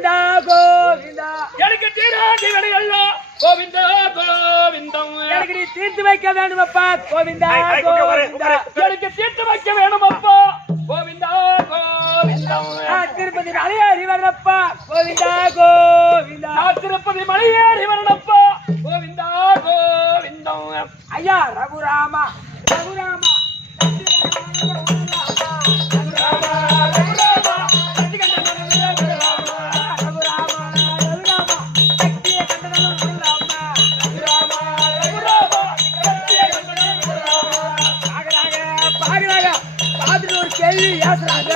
கோவிந்தா கோவிந்தா எனக்கு தீராட்டி விடையெல்லாம் கோவிந்தா கோவிந்தம் எனக்கு நீ தீர்த்து வைக்க வேண்டும் அப்பா கோவிந்தா கோவிந்தா எனக்கு தீர்த்து வைக்க வேணும் அப்பா கோவிந்தா கோவிந்தம் திருப்பதி மலையேறி வரப்பா கோவிந்தா கோவிந்தா திருப்பதி மலையேறி வரப்பா கோவிந்தா கோவிந்தம் ஐயா ரகுராமா ரகுராமா கேள்வி யாசுறாங்க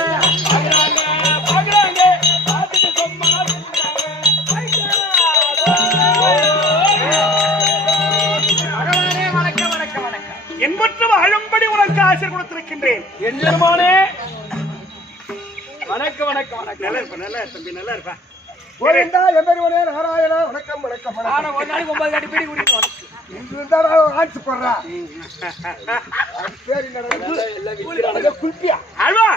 என்பற்று வாழும்படி உனக்கு ஆசை கொடுத்திருக்கின்றேன் என் பெருமானே வணக்கம் வணக்கம் வணக்கம் நல்லா இருப்பா நல்லா தம்பி நல்லா இருப்பா கோவிந்தா எம்பெருமானே நாராயணா வணக்கம் வணக்கம் ஆனா ஒரு நாளைக்கு 9 கட்டி பீடி குடிக்கணும் இங்க ஆட்சி போடுறா பேர் என்ன குல்பியா ஆழ்வா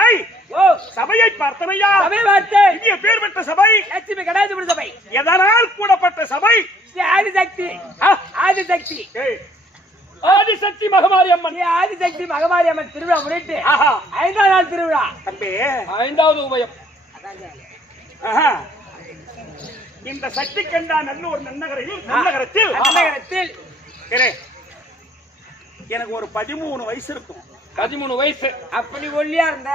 ஏய் ஓ சபையை பார்த்தனையா சபை பார்த்தே இங்கே பேர் பெற்ற சபை லட்சுமி கடாதிபதி சபை எதனால் கூடப்பட்ட சபை ஆதிசக்தி ஆதிசக்தி ஆதிசக்தி மகமாரி அம்மன் ஆதிசக்தி மகமாரி அம்மன் திருவிழா முன்னிட்டு 5ஆம் நாள் திருவிழா தம்பி 5வது உபயம் இந்த சக்தி கண்டா நல்லூர் நன்னகரத்தில் எனக்கு ஒரு 13 வயசு இருக்கும் 13 வயசு அப்படி ஒல்லியா இருந்த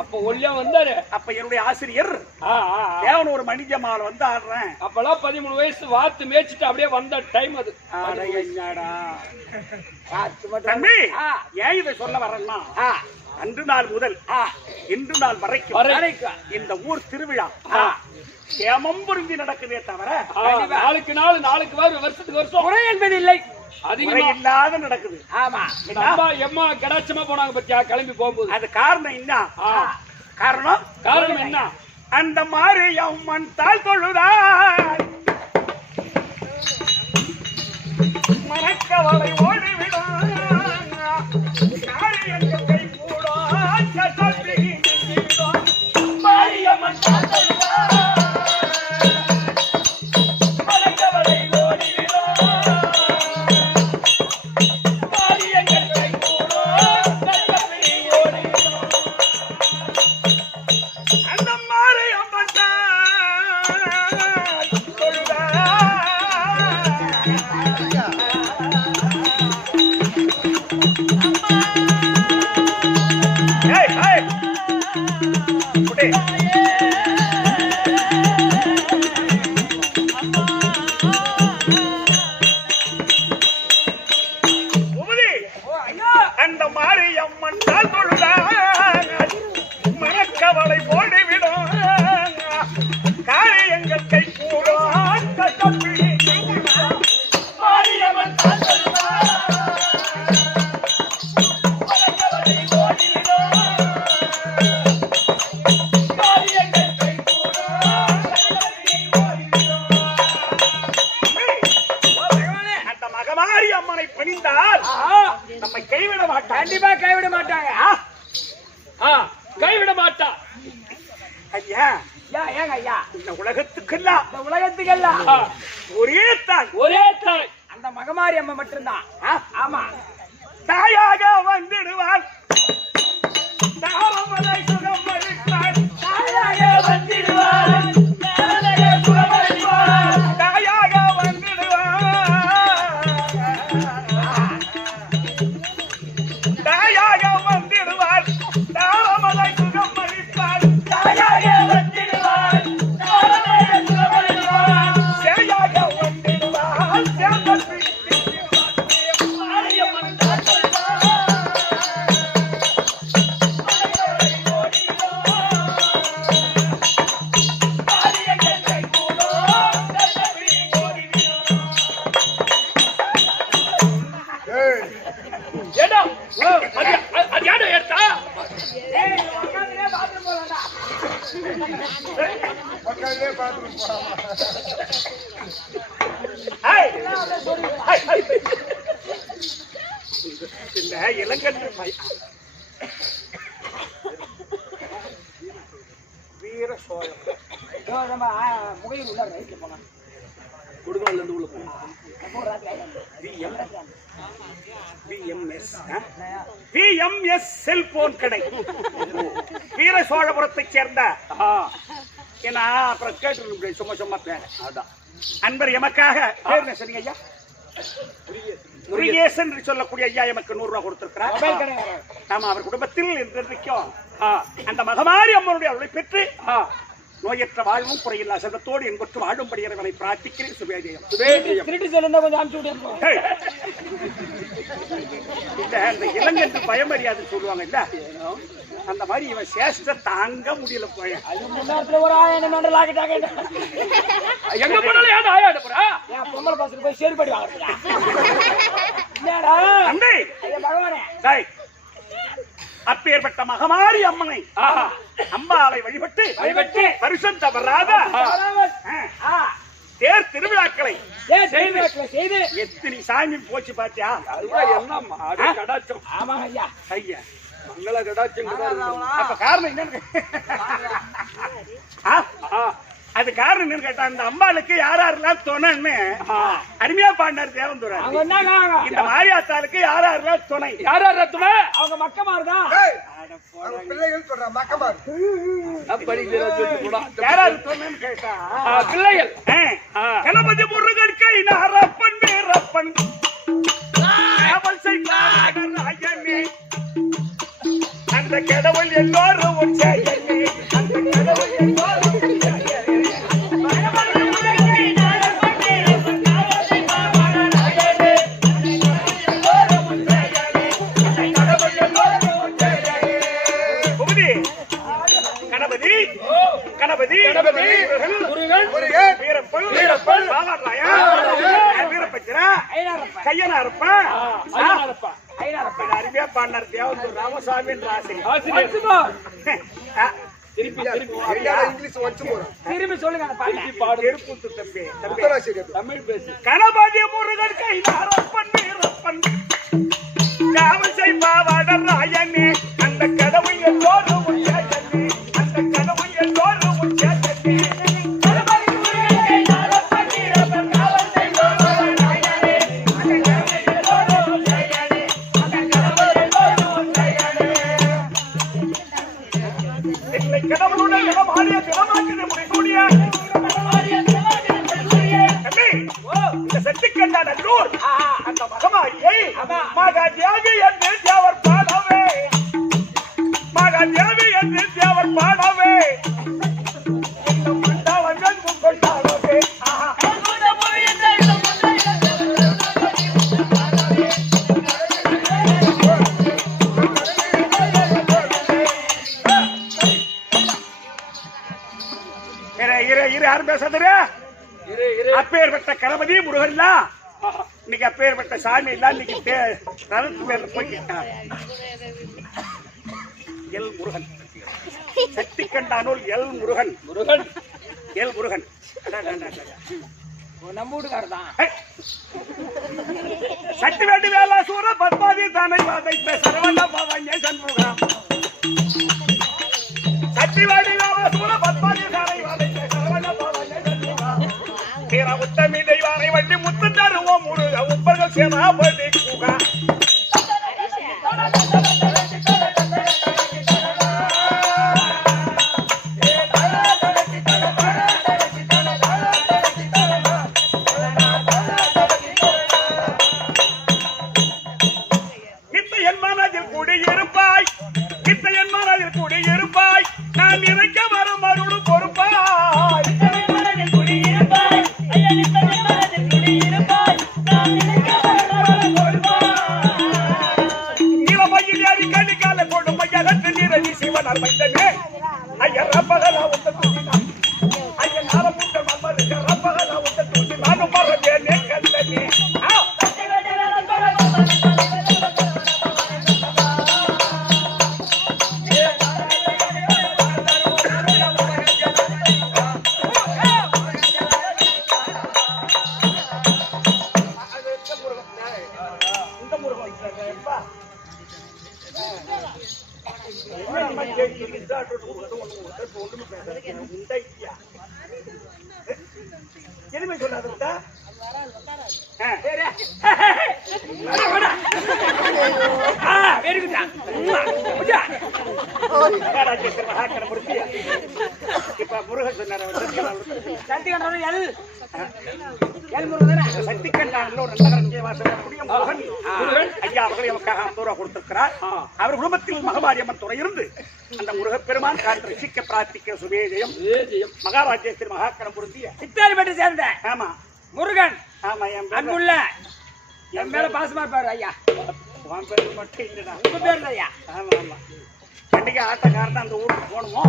அப்ப ஒல்லியா வந்தாரு அப்ப என்னுடைய ஆசிரியர் தேவன் ஒரு மணிஜமால வந்து ஆடுறேன் அப்பெல்லாம் 13 வயசு வாத்து மேய்ச்சிட்டு அப்படியே வந்த டைம் அது தம்பி ஏன் இதை சொல்ல வரேன்னா அன்று நாள் முதல் இன்று நாள் வரைக்கும் இந்த ஊர் திருவிழா கேமம் புரிஞ்சு நடக்குதே தவிர நாளுக்கு நாள் நாளுக்கு வருஷத்துக்கு வருஷம் குறை என்பது இல்லை அதிகமா இல்லாத நடக்குது ஆமா எம்மா கடாச்சமா போனாங்க பத்தியா கிளம்பி போகும்போது அது காரணம் என்ன காரணம் என்ன அந்த மாதிரி அம்மன் தாழ் தொழுதாய் மறக்கவளை ஓடிவிடும் காரியங்களை கூட மாரியம்மன் தாழ் தொழுதாய் அந்த மாரியம்மன் தாழ் தொழுதாய் மறக்கவளை ஓடிவிடும் காரியங்கள் கை கூடும் மாரியம்மன் தாழ் அம்மனை பணிந்தால் நம்மை கைவிட மாட்டாங்க கண்டிப்பா கைவிட மாட்டாங்க கைவிட மாட்டா ஐயா ஏங்க ஐயா இந்த உலகத்துக்கெல்லாம் ஒரே தாய் அந்த மகமாரி அம்மா மட்டும்தான் ஆமா தாயாக வந்துடுவாள் தாரமலை சுகம் அளித்தாள் தாயாக வந்துடுவாள் தாயாக வந்துடுவாள் தாயாக வந்துடுவாள் தாரமலை சுகம் அளித்தாள் தாயாக வந்துடுவாள் சேயாக வந்துடுவாள் சேமத்தி இளங்கன்று நம்ம முகையில் உள்ள ரைட்ல போனோம். கொடுங்கல்ல இருந்து உள்ள போங்க. நம்ம ராத்திரி VMS செல்போன் கடை வீர சோழபுரத்தைச் சேர்ந்த ஏன்னா அப்புறம் கேட்டு சும்மா பேர் அதான் அன்பர் எமக்காக பேர் என்ன சொன்னீங்க ஐயா? முருகேசன் என்று சொல்லக்கூடிய ஐயா எமக்கு 100 ரூபாய் கொடுத்திருக்கிறார். நாம அவர் குடும்பத்தில் இன்றைக்கும் அந்த மகமாரி அம்மனுடைய அருளை பெற்று நோயற்ற வாழ்வும் குறையில்லா செல்வத்தோடு என்பற்று வாழும்படி இறைவனை பிரார்த்திக்கிறேன். சுபேஜயம். திருட்டு செல்லுந்தா கொஞ்சம் அனுப்பிச்சு விடுங்க. இந்த இளங்கன்று பயமறியாதுன்னு சொல்லுவாங்க இல்ல, அந்த மாதிரி இவன் சேஷ்ட தாங்க முடியல போய. முன்னாத்துல ஒரு ஆயிரம் மெண்டல் ஆகிட்டாங்க. எங்க போனாலும் ஏன் ஆயாடு போறா? ஏன் பொம்பளை பசங்க போய் சேருபடி வாங்குறீங்களா? என்னடா அண்டே பகவானே, டேய் அப்பேற்பட்ட மகமாரி அம்மனை அம்பாவை வழிபட்டு வருஷம் தவறாத தேர் திருவிழாக்களை செய்து எத்தனை சாமி போச்சு பாத்தியா? கடாச்சம். ஆமாங்க ஐயா. ஐயா மங்கள கடாச்சம். அப்ப காரணம் என்னன்னு அது காரணம் என்னன்னு கேட்டா, அந்த அம்பாளுக்கு யாரெல்லாம் துணைன்னு அருமையா பாடினார் தேவந்துரா. இந்த மாரியாத்தாளுக்கு யாரெல்லாம் துணை? யார துணை? அவங்க மக்கமாருதான். பிள்ளைகள் சொல்ற மக்கமார் யாராவது துணைன்னு கேட்டா பிள்ளைகள். கணபதி முருகன் கை நாரப்பன் வீரப்பன் அந்த கடவுள் எல்லோரும் அந்த கடவுள் எல்லோரும் கணபதி வீரப்பன் வீரப்பச்சரா கையனாரப்பா அருமையா பாடினார் தேவந்தூர் ராமசாமி என்ற ஆசிரியர். திரும்பி சொல்லுங்க தமிழ் பேசு. கணபதி முருகன் கைனாரப்பன் வீரப்பன் காவல் செய்வாடர் ராயனே அந்த கடவுள் எல்லோரும் அந்த கடவுள் எல்லோரும் கடவுளுடன் இடமாடிய திறமாக்கின முடிக்கூடிய செட்டிக்கண்டா நல்லூர் அந்த மகமாரியை மகாதேவி என்று தேவர் பாடவே மகாதேவி என்று தேவர் பாடவே இந்த மண்டவன் கொண்டாடவே யாரும் பேசாதீங்க. அப்பேற்பட்ட கணபதி முருகன் இன்னைக்கு அப்பேற்பட்ட சாமி எல்லாம் இன்னைக்கு ரதத்து பேர்ல போய்க்கிட்டார். எல் முருகன் சக்தி கண்டானூல் எல் முருகன் எல் முருகன் நம்ம வீட்டுக்காரர் தான். சக்தி வேண்டி வேலா சூர பத்மாதி தானை வாதைத்த சரவண பவஞ்ச சண்முகம் சக்தி வேண்டி வேலா சூர பத்மாதி தானை வாதைத்த சரவண பவஞ்ச சண்முகம் தீர உத்தமி தெய்வானை வண்டி முத்து தருவோம் முருக உப்பர்கள் சேனாபதி குகா குடியிருப்பாய் நான் இறைக்க வரும் அருள் எதுவுமே சொல்லாத இப்ப முருகன் சொன்னார் சக்தி கண்டான ஒரு ஐயா அவர்கள் எமக்காக 50 ரூபா கொடுத்திருக்கிறார். அவர் குடும்பத்தில் மகமாரியம்மன் துறை இருந்து அந்த முருகப்பெருமான் காற்று ரசிக்க பிரார்த்திக்க சுபேஜயம் மகாராஜேஸ்வரி மகாக்கணம் பொருந்திய சித்தாரிப்பட்டு சேர்ந்த ஆமா முருகன். ஆமா அன்புள்ள என் மேல பாசமா இருப்பாரு ஐயா. உன் பேரு மட்டும் இல்லடா, உங்க பேர் ஐயா. ஆமா ஆமா கண்டிப்பா ஆட்டக்காரன் அந்த ஊருக்கு போகணுமோ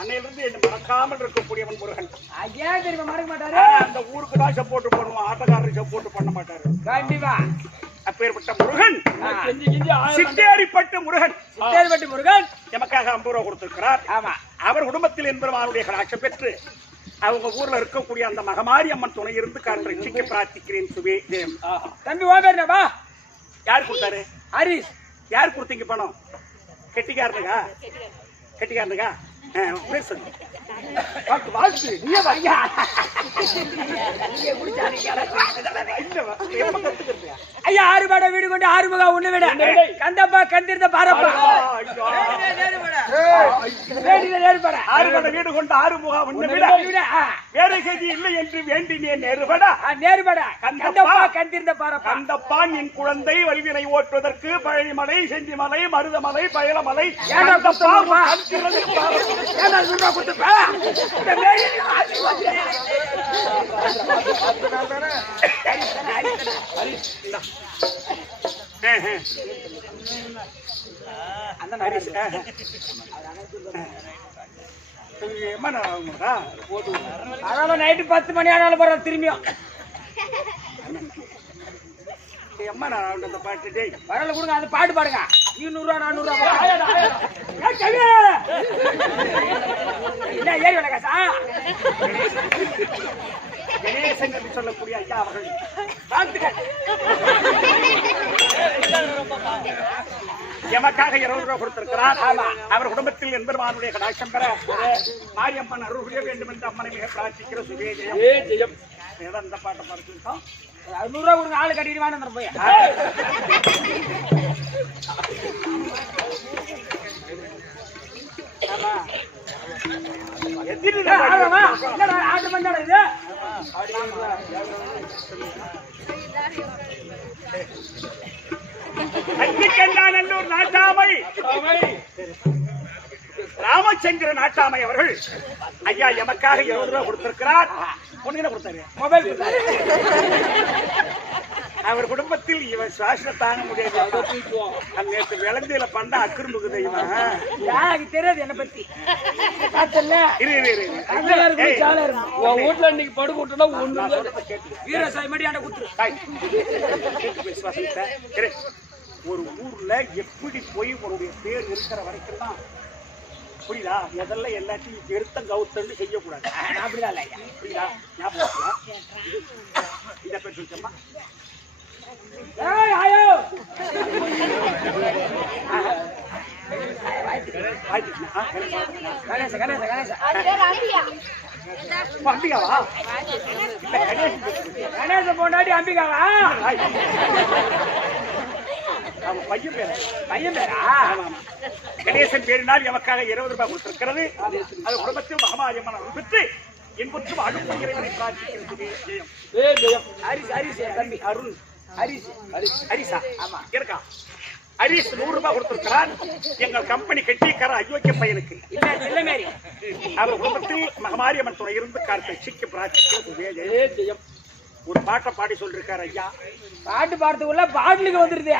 அன்னையிலிருந்து என்ன மறக்காமல் இருக்கக்கூடியவன் முருகன். ஐயா தெரியுமா மறக்க மாட்டாரு. அந்த ஊருக்கு தான் சப்போர்ட் பண்ணுவோம், ஆட்டக்காரருக்கு சப்போர்ட் பண்ண மாட்டாரு. கண்டிப்பா அப்பேற்பட்ட முருகன் சித்தேரிப்பட்டு முருகன் சித்தேரிப்பட்டு முருகன் எமக்காக 50 ரூபா கொடுத்திருக்கிறார். ஆமா அவர் குடும்பத்தில் என்பவருடைய கடாட்சம் பெற்று அவங்க ஊர்ல இருக்கக்கூடிய அந்த மகமாரி அம்மன் துணை இருந்து காற்று ரட்சிக்க பிரார்த்திக்கிறேன் சுபே ஜெயம். தம்பி ஓ பேருனப்பா யார் கொடுத்தாரு? ஹரிஷ். யார் கொடுத்தீங்க பணம்? கெட்டிக்காரனுக்கா? கெட்டிக்காரனுக்கா? பேர் சொல்லு. வாழ்த்து நீ ஐயா ஐயா ஆறுபாட வீடு கொண்டு ஆறுமுகா உன்னை விட கந்தப்பா கந்திருந்த பாரப்பா ஆறுபட வீடு கொண்டு ஆறுமுகா உன்னை விட வேற செய்தி இல்லை என்று வேண்டினேன். நேருபட நேருபட கந்தப்பா கந்திருந்த பாரப்பா. கந்தப்பான் என் குழந்தை வலிவினை ஓட்டுவதற்கு பழனிமலை செஞ்சிமலை மருதமலை பயலமலை அதனால நைட்டு 10 மணி ஆனாலும் போற திரும்பியும் அம்மா நான் அந்த பாட்டு வரல கொடுங்க. அந்த பாட்டு பாடுங்க. 200 400 என்ன ஏறி வேலை காசா? கணேசன் என்று சொல்லக்கூடிய ஐயா அவர்கள் எமக்காக 20 ரூபாய் கொடுத்திருக்கிறார். அவர் குடும்பத்தில் என்பருமானுடைய கடாட்சம் பெற மாரியம்மன் அருள் புரிய வேண்டும் என்று அம்மனை மிக பிரார்த்திக்கிற சுபேஜயம். அந்த பாட்டை பார்த்துட்டோம். 100 ரூபா கொடுங்க. ஆளு கட்டிட்டு வாங்க போய் ஆட்டு பண்ணாட இது அன்னிக்கண்டானல்லூர் நாட்டாமை ராமச்சந்திர நாட்டாமை அவர்கள் ஐயா எமக்காக 20 ரூபாய் கொடுத்திருக்கிறார். பொண்ணு கொடுத்தாரு, மொபைல். அவர் குடும்பத்தில் இவன் சுவாசம் தாங்க முடியாது. நேற்று விளந்தியில பண்ண அக்கிரும்புக்கு தெய்வம் எனக்கு தெரியாது என்ன பத்தி. வீட்டுல இன்னைக்கு படுக்க விட்டுனா ஒண்ணு வீரசாய் மடியாண்ட குத்துரு. ஒரு ஊர்ல எப்படி போய் உன்னுடைய பேர் இருக்கிற வரைக்கும் தான் புரியுதா? எதெல்லாம் எல்லாத்தையும் எடுத்த கவுத்தண்டு செய்யக்கூடாது. அப்படிதான் இல்ல புரியுதா? ஞாபகம் இதை பேர் சொல்லிச்சம்மா. அம்பிகாவா? கணேச பொண்டாட்டி அம்பிகாவா? பையன் பேரு பையன் பேரா? கணேசன் பேரினால் எமக்காக 20 ரூபாய் கொடுத்திருக்கிறது. அது குடும்பத்தில் மகமாரியம்மன் அருள் பெற்று என்பது அருள் இறைவனை பிரார்த்திக்கிறது. தம்பி அருண் ஹரிசா இருக்கா? ஹரிஸ் 100 ரூபாய் கொடுத்திருக்கிறார். எங்கள் கம்பெனி கட்டிக்கார அயோக்கிய பையனுக்கு அவர் குடும்பத்தில் மகமாரியம்மன் துறை இருந்து கார்த்தை சிக்க பிரார்த்திக்கிறது. ஒரு பாட்டை பாடி சொல்லிருக்காரு ஐயா. பாட்டு பாடுறதுக்குள்ள பாடலுக்கு வந்துருது.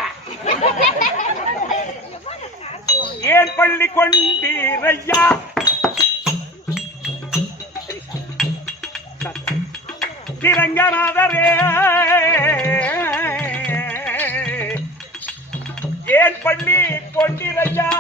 ஏன் பள்ளி கொண்டீரையா திரங்கநாதரே, ஏன் பள்ளி கொண்டீரையா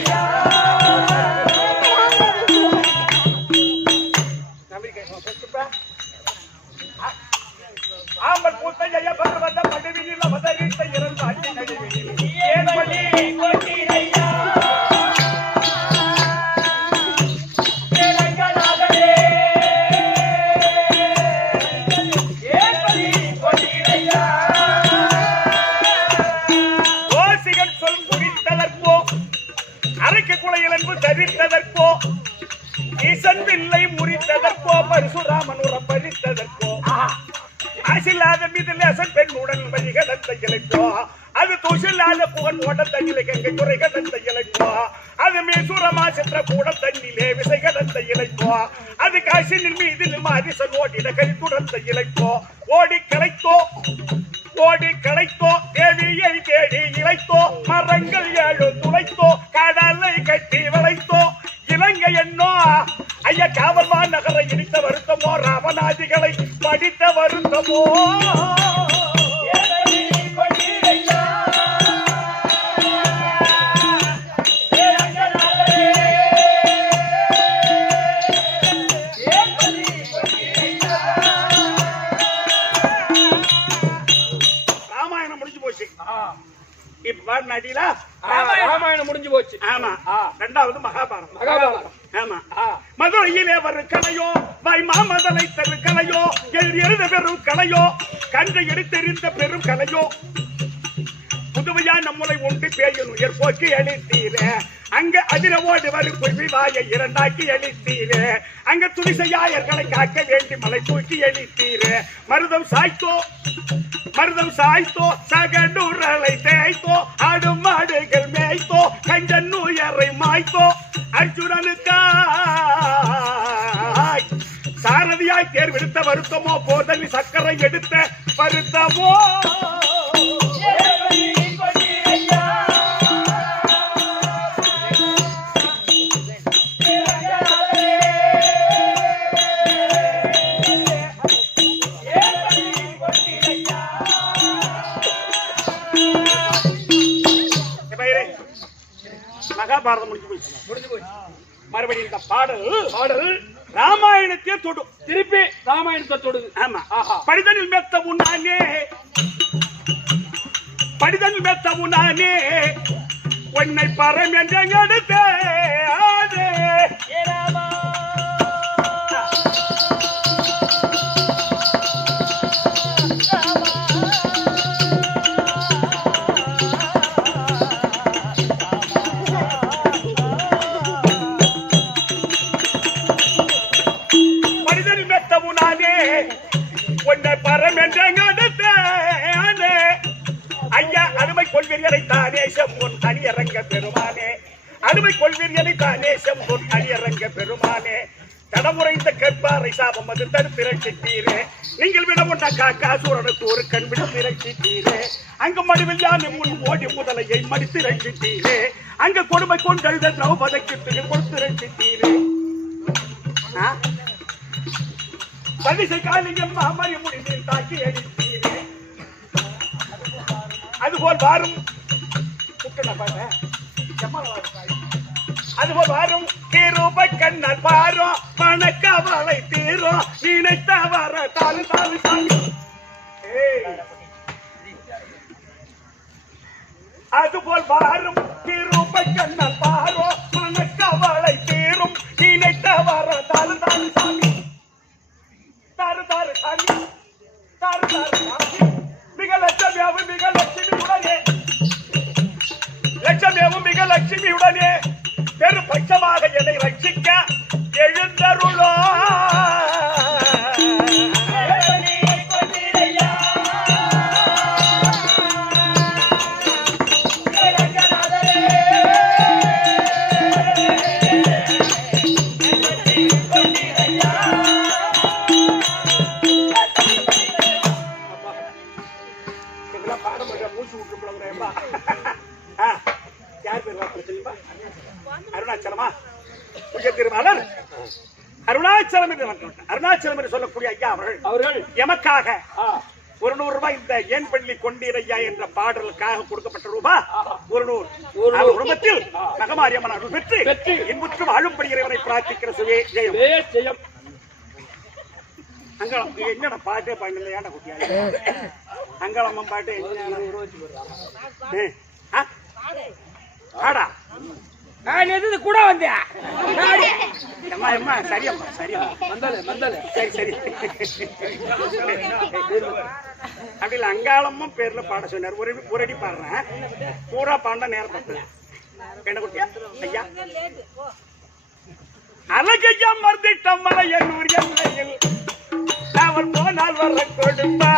Yeah. பருவத படுவியில் அவதரித்த இரண்டு அடிகளில் ஏன் பலி கொண்டீரையா தவிர்த்ததற்கோ ஈசன் பிள்ளை முறித்ததற்கோ பரசுராமன் உறப்பழித்ததற்கோ ஆசில்லாத மிதிலேசன் பெண் உடல் வழிகடந்த இலைக்கோ அது தூசில்லாத புகன் ஓட தண்ணிலை கங்கை துறை கடந்த இலைக்கோ அது மேசூரமா சென்ற கூட தண்ணிலே விசை கடந்த இலைக்கோ அது காசினின் மீது அதிசன் ஓடிட கை துறந்த இலைக்கோ ஓடி களைத்தோ தேவியை தேடி இழைத்தோ மரங்கள் ஏழு துளைத்தோ கடலை கட்டி வளைத்தோ இலங்கை என்னோ ஐயா காவல்மா நகரை இடித்த வருத்தமோ ராமநாதிகளை படித்த வருத்தமோ ராமாயணம் முடிஞ்சு போச்சு. ஆமா. இரண்டாவது மகாபாரதம். ஆமா. மதுரையிலே வரும் கலையோ மாமதலை தரு கலையோ எழுத பெரும் கலையோ கன்றை எடுத்தெறிந்த பெரும் கலையோ புதுவையா நம்மளை உண்டு பேயின் உயர் போக்கி அளித்தீரே அங்க அதிரவோடு வரும் குவிவாயை இரண்டாக்கி அளித்தீரே அங்க துணிசையாயர்களை காக்க வேண்டி மலை தூக்கி அளித்தீரே மருதம் சாய்த்தோ சகடூரலை தேய்த்தோ ஆடும் மாடுகள் மேய்த்தோ கஞ்சன் உயரை மாய்த்தோ அர்ஜுனனுக்காய் சாரதியாய் தேர்வெடுத்த வருத்தமோ போதலி சக்கரை எடுத்த வருத்தமோ மகாபாரதம் முடிஞ்சு போச்சு. மறுபடியும் இந்த பாடல் ராமாயணத்தை தொடும். திருப்பி ராமாயணத்தை தொடுது. ஆமா. படிதனில் மெத்த உன்னானே உன்னை பரம் என்று எடுத்தே உன்னை பரம் என்று எடுத்தே ஐயா அருமை கொள்வீர்களை தானே செம்பொன் அணியரங்க பெருமானே அருமை கொள்வீர்களை தானே செம்பொன் அணியரங்க பெருமானே தடமுறைந்த கற்பாறை சாபம் அது தடுத்து ரட்சித்தீரே நீங்கள் விட உண்ட காக்கா சூரனுக்கு ஒரு கண் விடுத்து ரட்சித்தீரே அங்கு மடுவில் யானை முன் ஓடி முதலையை மடித்து ரட்சித்தீரே அங்கு கொடுமை கொண்டழுத திரௌபதிக்கு கொடுத்து ரட்சித்தீரே பரிசை காலிங்கம் மாமரி முடிவில் தாக்கி அடித்தீரே அதுபோல் வாரும் தீரூப கண்ணன் பாரோ மணக்கவளை தீரோ நினைத்த வர தாலு சாமி அதுபோல் வாரும் தீரூப கண்ணன் பாரோ மணக்கவளை தீரும் நினைத்த வர தாலு சாமி தாரு சாமி மிக லட்சமேவும் மிக லட்சுமியுடனே பெரு பட்சமாக என்னை ரட்சிக்க எழுந்தருளோ அருணாச்சலம் என்று சொல்லக்கூடிய ஐயா அவர்கள் எமக்காக ஒரு 100 ரூபாய் இந்த ஏன் பள்ளி கொண்டீரையா என்ற பாடலுக்காக கொடுக்கப்பட்ட ரூபாய் 100 குடும்பத்தில் மகமாரியம்மன் அருள் பெற்று இன்புற்று வாழும்படி இறைவனை பிரார்த்திக்கிற சுவே ஜெயம். அங்க என்னடா பாட்டே பாடல ஏன்டா குட்டியா அங்காளம்மா பாட்டு ஆடா நான் எது கூட வந்தேன் அம்மா அம்மா சரியம்மா சரியம்மா மந்தாலே சரி சரி அப்படி இல்லை அங்காளம்மா பேர்ல பாட சொன்னார் ஒரு அடி பாடுறேன் பூரா பாண்ட நேரம் பத்து என்ன குட்டியா ஐயா அழகையா மறந்துட்டம் மலையனூர் எல்லையில் அவன் போனால் வர கொடுப்பா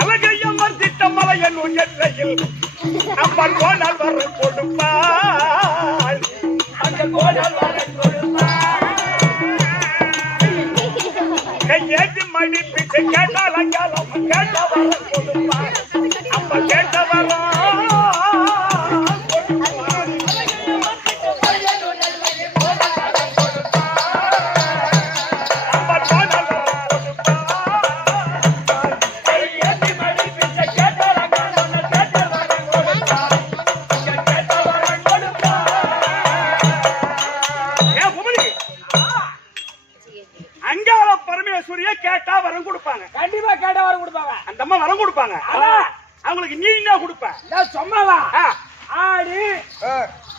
அழகையா மறந்துட்டம் மலையனூர் எல்லையில் அவன் போனால் வர கொடுப்பா அங்க போனால் வர கொடுப்பா கையேற்றி மணி பிச்சை கேட்டால் அங்காலம் கேட்ட வர கொடுப்பா அப்ப கேட்ட வர அங்காள பரமேஸ்வரிய கேட்டா வரம் கொடுப்பாங்க. கண்டிப்பா கேட்டா வரம் கொடுப்பாங்க. அந்த அம்மா வரம் கொடுப்பாங்க. அவங்களுக்கு நீ என்ன கொடுப்ப? சும்மாவா? ஆடு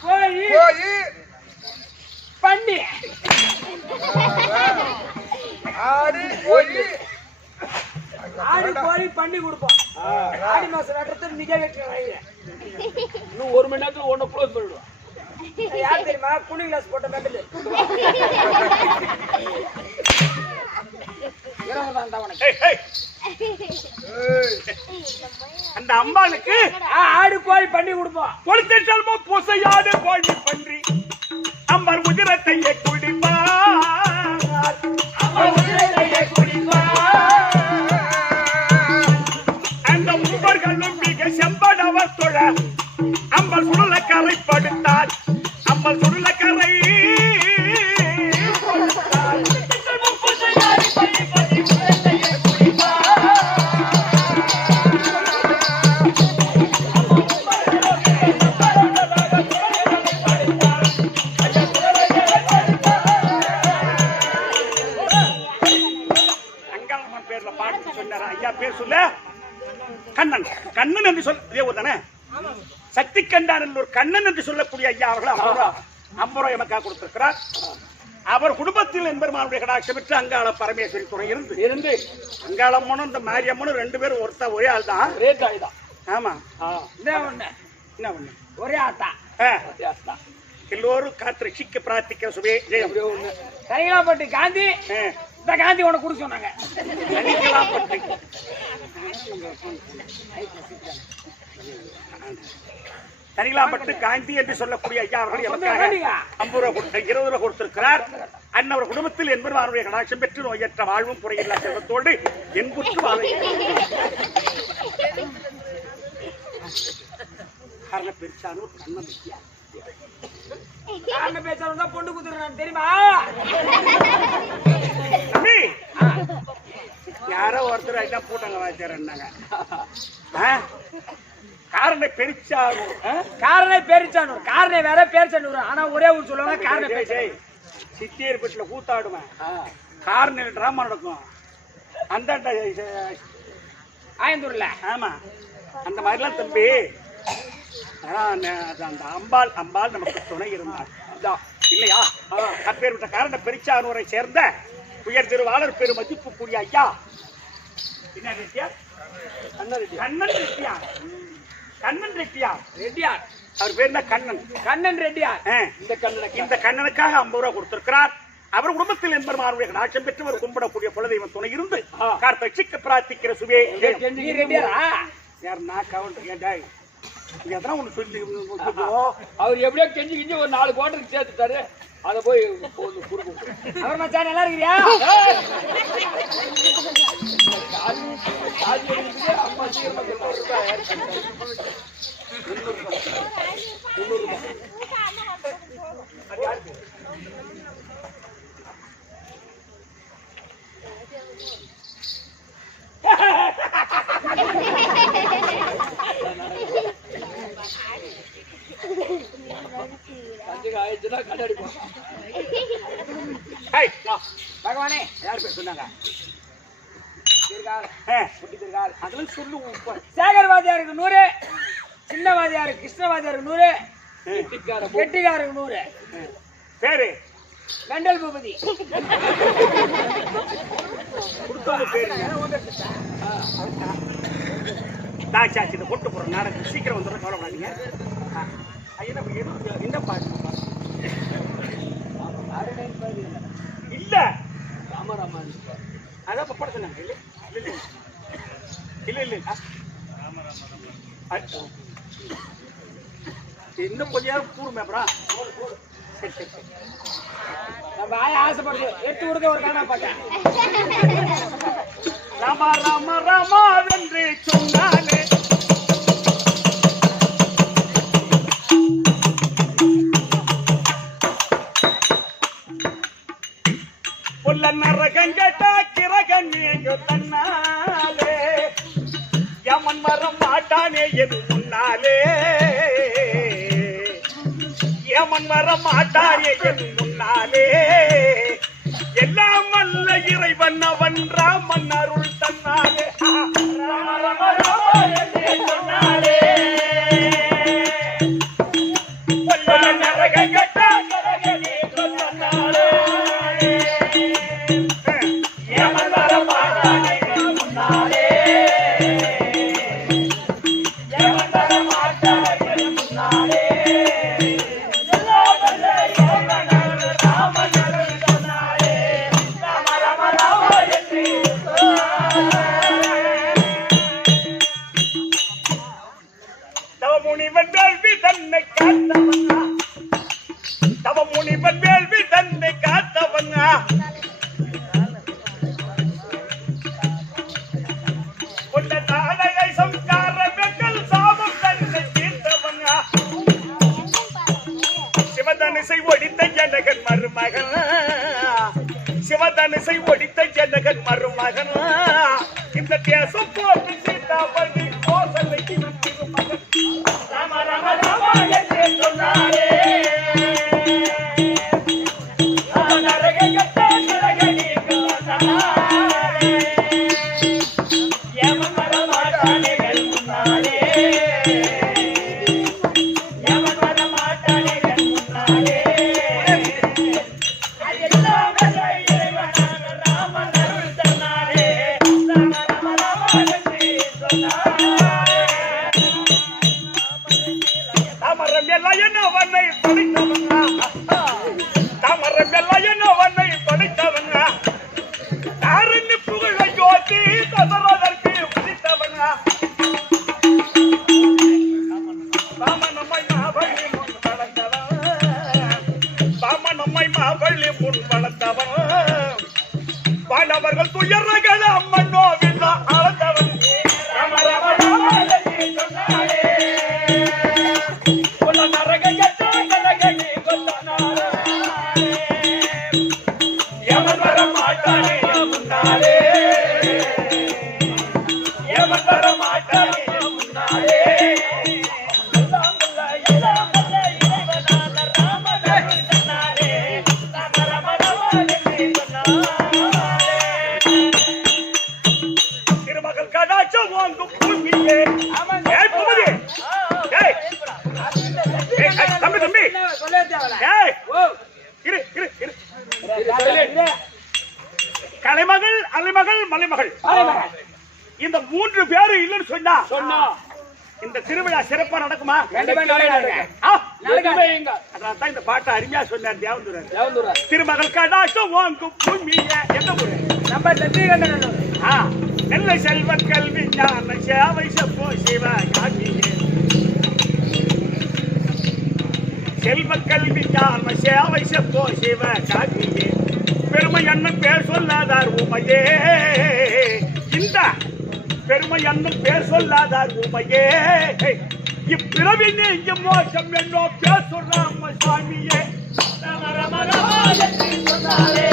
கோழி பன்னி. ஆடு கோழி பன்னி கொடுப்போம். ஆடி மாசம் நட்டத்துக்கு நிக்க வைக்கிறேன். இன்னும் 1 மணி நேரத்துல ஒண்ணு க்ளோஸ் பண்ணிடுவோம். யார் தெரியுமா? குனி கிளாஸ் போட்ட மெண்டல். அந்த அம்பாளுக்கு ஆடு கோழி பண்ணி கொடுப்போம். கொடுத்த பூசையாடு கோழி பன்றி அம்பாள் உதிரத்தை குடிப்பார். அந்த உம்பர்களும் மிக செம்படவர் தொழ அம்பாள் சுருளக்கரை படுத்தார். அம்பாள் சுருளக்கரை கண்ணன் கண்ணன் என்று சொல்ல சக்தி கண்டான் ஒரு கண்ணன் என்று சொல்லக்கூடிய ஐயா அவர்கள் 50 ரூபாய் எமக்கா கொடுத்திருக்கிறார். அவர் குடும்பத்தில் என்பெருமானுடைய கடாட்சம் பெற்று அங்காள பரமேஸ்வரி துணை இருந்து அங்காளம்மனும் இந்த மாரியம்மனும் 2 பேரும் ஒரே ஆள் தான். ஆமா என்ன ஒண்ணு ஒரே ஆட்டா எல்லோரும் காத்து ரட்சிக்க பிரார்த்திக்கிற சுபே ஜெயம். கரிகலாப்பட்டி காந்தி இந்த காந்தி உனக்கு கொடுக்க சொன்னாங்க. தனிலாம்பட்டு காந்தி என்று சொல்லக்கூடிய ஐயா அவர்கள் 50 ரூபாய் 20 ரூபாய் கொடுத்திருக்கிறார். அன்னவர் குடும்பத்தில் என்பவருடைய கடாட்சம் பெற்று நோயற்ற வாழ்வும் குறையில்லா செல்வத்தோடு என்புற்று வாழ பெருசானு கண்ணன் பேச்சாலும் பொண்ணு குத்துறான் தெரியுமா? யாரோ ஒருத்தர் ஐயா கூட்டங்க வாய்ச்சாருன்னாங்க. காரணை பெருச்சானூர் காரணை வேற பேரிச்சானூர். ஆனா ஒரே ஊர் சொல்லுவாங்க காரணை பேச்சு. சித்தியர்பட்டில கூத்தாடுவேன். காரணம் டிராமா நடக்கும் அந்த ஆயந்தூர்ல. ஆமா அந்த மாதிரிலாம் தம்பி அந்த அம்பாள் நமக்கு துணை இருந்தாள் இல்லையா? அப்பேற்பட்ட காரண பெருச்சானூரை சேர்ந்த உயர் திருவாளர் பெரு மதிப்பு கூடிய ஐயா என்ன ரெட்டியார்? கண்ணன் ரெட்டியார். அவர் பேர் தான் கண்ணன் ரெட்டியார். இந்த கண்ணனுக்காக 50 ரூபாய் கொடுத்திருக்கிறார். அவர் குடும்பத்தில் என்பருடைய கடாட்சம் பெற்று ஒரு கும்பிடக்கூடிய குலதெய்வம் துணை இருந்து கார்த்திக்க பிரார்த்திக்கிற சுபே யார் நான் கவுண்டர் கேட்டாய் இதெல்லாம் ஒண்ணு சொல்லி அவர் எப்படியோ கெஞ்சி கிஞ்சி ஒரு 4 குவார்டருக்கு சேர்த்துட்டாரு. அத போய் அவர் மச்சான் நல்லா இருக்கிறியா? அம்மா ஆயிடுச்சுன்னா கண்ணாடி ஏய், வா. பகவானே யார் பேர் சொன்னாங்க? திருக்கால் ஆ, குட்டி திருக்கால் அதெல்லாம் சொல்லு உப்பா. சேகர் வாத்தியாருக்கு 100, சின்ன வாத்தியாருக்கு கிருஷ்ணவாதியாருக்கு 100, கெட்டிக்காருக்கு 100, பேரு மெண்டல் பூபதி கொடுத்தவங்க பேரு தாச்சாச்சி இதை கொண்டு போற நாடகம் சீக்கிரம் வந்துடும், கவலைப்படாதீங்க. ஐயா, நம்ம என்ன பாட்டு இல்ல ராமராமன் அதான் பப்பட சொன்னாங்க. இல்ல இல்ல இல்ல இல்ல இல்ல இன்னும் கொஞ்ச நேரம் கூறுமே அப்புறம். சரி சரி சரி. நம்ம ஆய ஆசைப்படுது எடுத்து கொடுக்க ஒரு காணா பார்த்தேன். ராமா ராமா ராமா என்று சொன்னாலே புல்ல நரகங்கட்டா கிரகண்ணேங்க தன்னாலே யமன் வரம் மாட்டானே எது முன்னாலே யமன் வரம் மாட்டானே எது முன்னாலே எல்லாம் வல்ல இறைவன் அவன் ராமன் அருள் தன்னாலே ராம ராம ராம என்று சொன்னாலே புல்ல நரகங்கட்டா கிரகண்ணேங்க தன்னாலே யமன் வரம் மாட்டானே எது முன்னாலே யமன் வரம் மாட்டானே எது முன்னாலே தவமுனிவன் வேள்வி தன்னை காத்தவனா தவமுனிவன் வேள்வி தன்னை காத்தவனா உன்ன தாடகை சம்ஸ்கார பெண்கள் சாபம் தன்னை தீர்த்தவனா சிவதனுசை ஒடித்த ஜனகன் மருமகன் சிவதனுசை ஒடித்த ஜனகன் மருமகன் இந்த தேசம் போட்டு சீதாபதி கோசலைக்கு திருமகன் ராம ராம ராம என்று சொன்னாரே நரகங்கட்ட கிரகணீங்க சொன்னாரே யமன் வரமாட்டானே முன்னாலே யமன் வரமாட்டானே முன்னாலே அதெல்லாம் இறைவனான ராமன் அருள் தன்னாரே ராம ராம ராம என்று சொன்னாரே தாமரம் எல்லாம் என்ன வண்ணை படைத்தவங்க தாமரம் எல்லாம் என்ன வண்ணை படைத்தவங்க தாரன்னு புகழ ஜோதி தசரதற்கு உதித்தவங்க பாமனம்மை மாவழி முன் வளர்ந்தவன் பாமனம்மை மாவழி முன் வளர்ந்தவன் பாண்டவர்கள் துயரಗಳ அம்மன்னோவின் அளந்தவன் ராம ராம ராம என்று சொன்னாரே உன்ன நரகங்கட்ட கிரகணீங்க சொன்னாரே யமன் வரமாட்டானே முன்னாலே யமன் வரமாட்டானே முன்னாலே எல்லாம் வல்ல இறைவனான ராமன் அருள் தன்னாரே ராம ராம ராம என்று சொன்னாரே திருமகள் கடாட்சம் வாங்கும் பூமியே ஏய் பூமதி ஏய் தம்பி தம்பி சொல்ல தேவல ஏய் ஓ இரு இரு இரு கலைமகள் அலைமகள் மலைமகள் இந்த 3 பேரு இல்லைன்னு சொன்னா இந்த திருவிழா சிறப்பா நடக்குமா? கண்டிப்பா நாளை நடக்கும். ஆ, நடக்கவே எங்க அதான் தான் இந்த பாட்டை அருமையா சொன்னார் தேவந்துரன். தேவந்தூரா திருமகள் கடாட்சம் வாங்கும் பூமியே எந்த ஊரு? நம்ம சத்தியகண்டன் ஆ, நெல்லை செல்வன் கல்வி ஞான சேவை செப்போ சிவ காட்டியே செல்வ கல்வி ஞான சேவை செப்போ சிவ காட்டியே பெருமை அண்ணன் பேர் சொல்லாதார் உமையே இந்த பெருமை அண்ணன் பேர் சொல்லாதார் உமையே இப்பிறவி நீங்க மோசம் என்னோ பேர் சொல்லாம சாமியே ராம ராம ராம என்று சொன்னாரே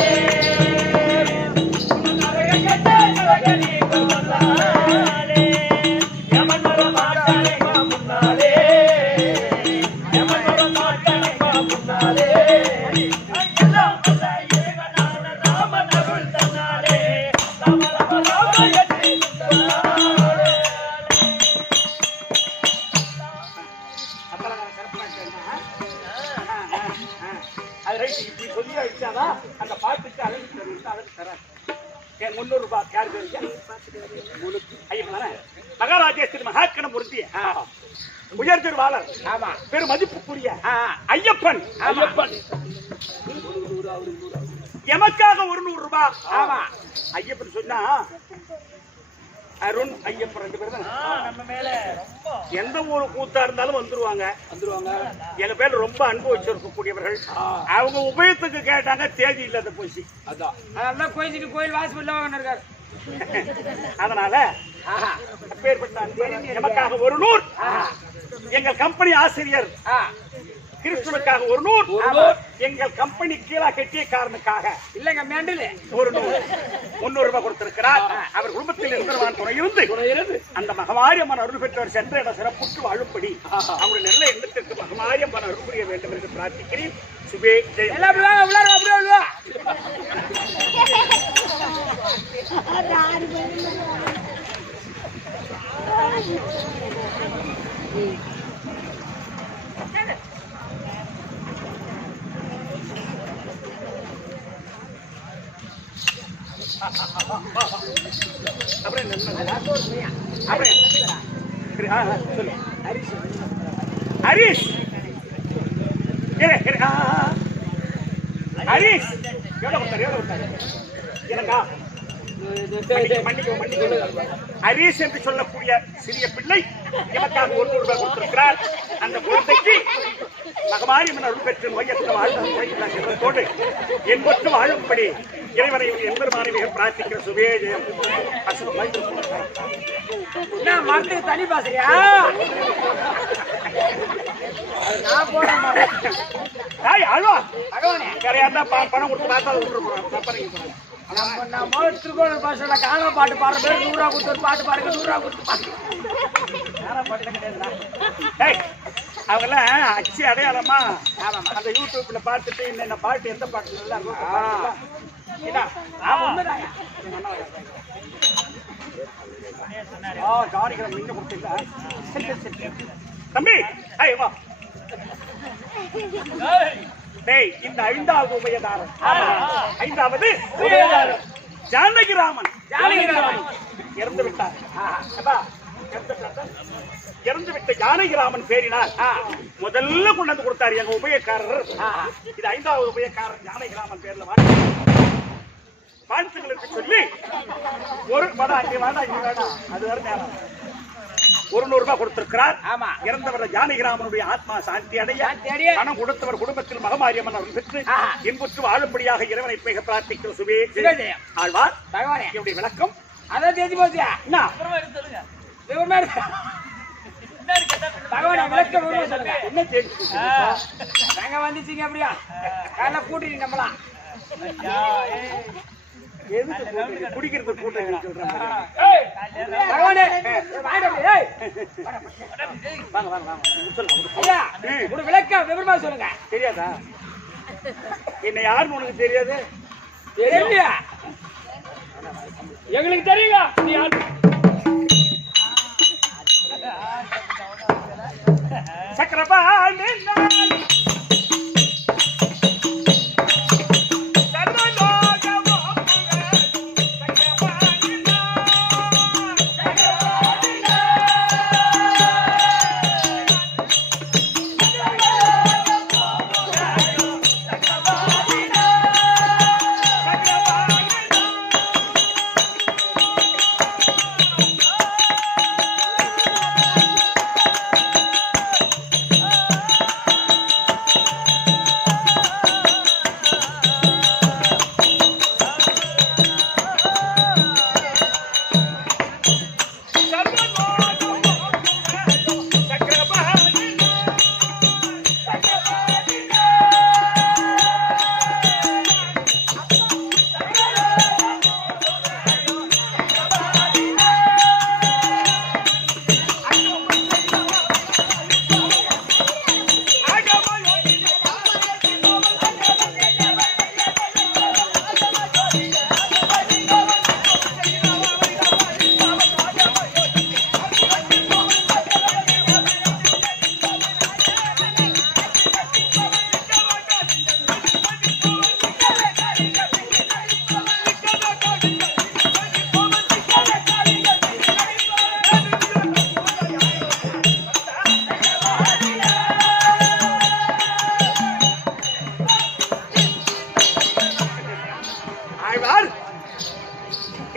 நரகங்கட்ட கிரகணீங்க சொன்னாரே யமன் வரமாட்டானே முன்னாலே யமன் வரமாட்டானே முன்னாலே எல்லாம் வல்ல அந்த பாட்டுக்கு அழகு தருவது அழகு தராது. 300 ரூபாய் யாருக்கு ஐயப்பன் மகாராஜேஸ்வரி மகாக்கணம் பொருந்திய உயர் திருவாளர் பெரும் மதிப்புக்குரிய ஐயப்பன் எமக்காக 100 ரூபாய். ஐயப்பன் சொன்னா அருண் ஐயப்பன் 2 பேரும் நம்ம மேல எந்த ஊரு கூத்தா இருந்தாலும் வந்துருவாங்க. எங்க பேர் ரொம்ப அன்பு வச்சிருக்கக்கூடியவர்கள். அவங்க உபயத்துக்கு கேட்டாங்க, தேதி இல்லாத போச்சு. அதான் கோயிலுக்கு கோயில் வாசல் இருக்காரு. அதனால நமக்காக 100, எங்கள் கம்பெனி ஆசிரியர் கிருஷ்ணனுக்காக 100, எங்கள் கம்பெனி கீழா கட்டியக்காரனுக்காக இல்லங்க மேண்டில் 300 ரூபாய் கொடுத்திருக்கிறார். அவர் குடும்பத்தில் இருந்தவான் துணை இருந்து அந்த மகமாரியம்மன் அருள் பெற்றவர் சென்ற இடம் சிறப்புற்று வாழும்படி அவருடைய நல்ல எண்ணத்திற்கு மகமாரியம்மன் அருள் புரிய வேண்டும் என்று பிரார்த்திக்கிறேன். சுபே ஜெயம். ஹரிஷ் ஹரிஷ் ஹரிஷ் என்று சொல்லக்கூடிய சிறிய பிள்ளை எனக்காக 100 ரூபாய் கொடுத்திருக்கிறார். அந்த குழந்தைக்கு மகமாரியம்மன் அருள் பெற்று நோயற்ற வாழ்வோடு என்பட்டு வாழும்படி இறைவனை எம்பெருமானை மிக பிரார்த்திக்கிற சுபே ஜெயம். மரத்துக்கு தனி பாசையா பணம் கொடுத்து பார்த்தா திருக்கோவில் பாசல காண பாட்டு பாடுற பேர் 100 ரூபா கொடுத்து ஒரு பாட்டு பாருங்க 100 ரூபா கொடுத்து அவங்க எல்லாம் அச்சு அடையாளமா அந்த யூடியூப்ல பார்த்துட்டு என்ன பாட்டு எந்த பாட்டு நல்லா தம்பி வா. இந்த 5வது உபயதாரன் 5வது ஜானகிராமன் இறந்து விட்டார். இறந்துவிட்ட ஜானகிராமன் பேரினார் முதல்ல கொண்டு வந்து கொடுத்தாரு எங்க உபயக்காரர். இது 5வது உபயக்காரர் ஜானகிராமன் பேர்ல வாழ்த்துக்களுக்கு சொல்லி ஒரு வேண்டாம் அது வேற நேரம் 100 ரூபாய் கொடுத்திருக்கிறார். இறந்தவர் ஜானகிராமனுடைய ஆத்மா சாந்தி அடைய பணம் கொடுத்தவர் குடும்பத்தில் மகமாரியம்மன் அருள் பெற்று இன்புற்று வாழும்படியாக இறைவனை மிக பிரார்த்திக்கிற சுபே ஆழ்வார் என்னுடைய விளக்கம் அதான் தெரிஞ்சு போச்சு. என்ன தெரிஞ்சு நாங்க வந்துச்சுங்க அப்படியா காலைல கூட்டிட்டு நம்பலாம் குடிக்கிறது கூட்டம் விளக்கம் விவரமா சொல்லுங்க. தெரியாதா? என்ன யாருன்னு உனக்கு தெரியாது? தெரியலையா? எங்களுக்கு தெரியுங்க. நீ யாரு? சக்கரபாணி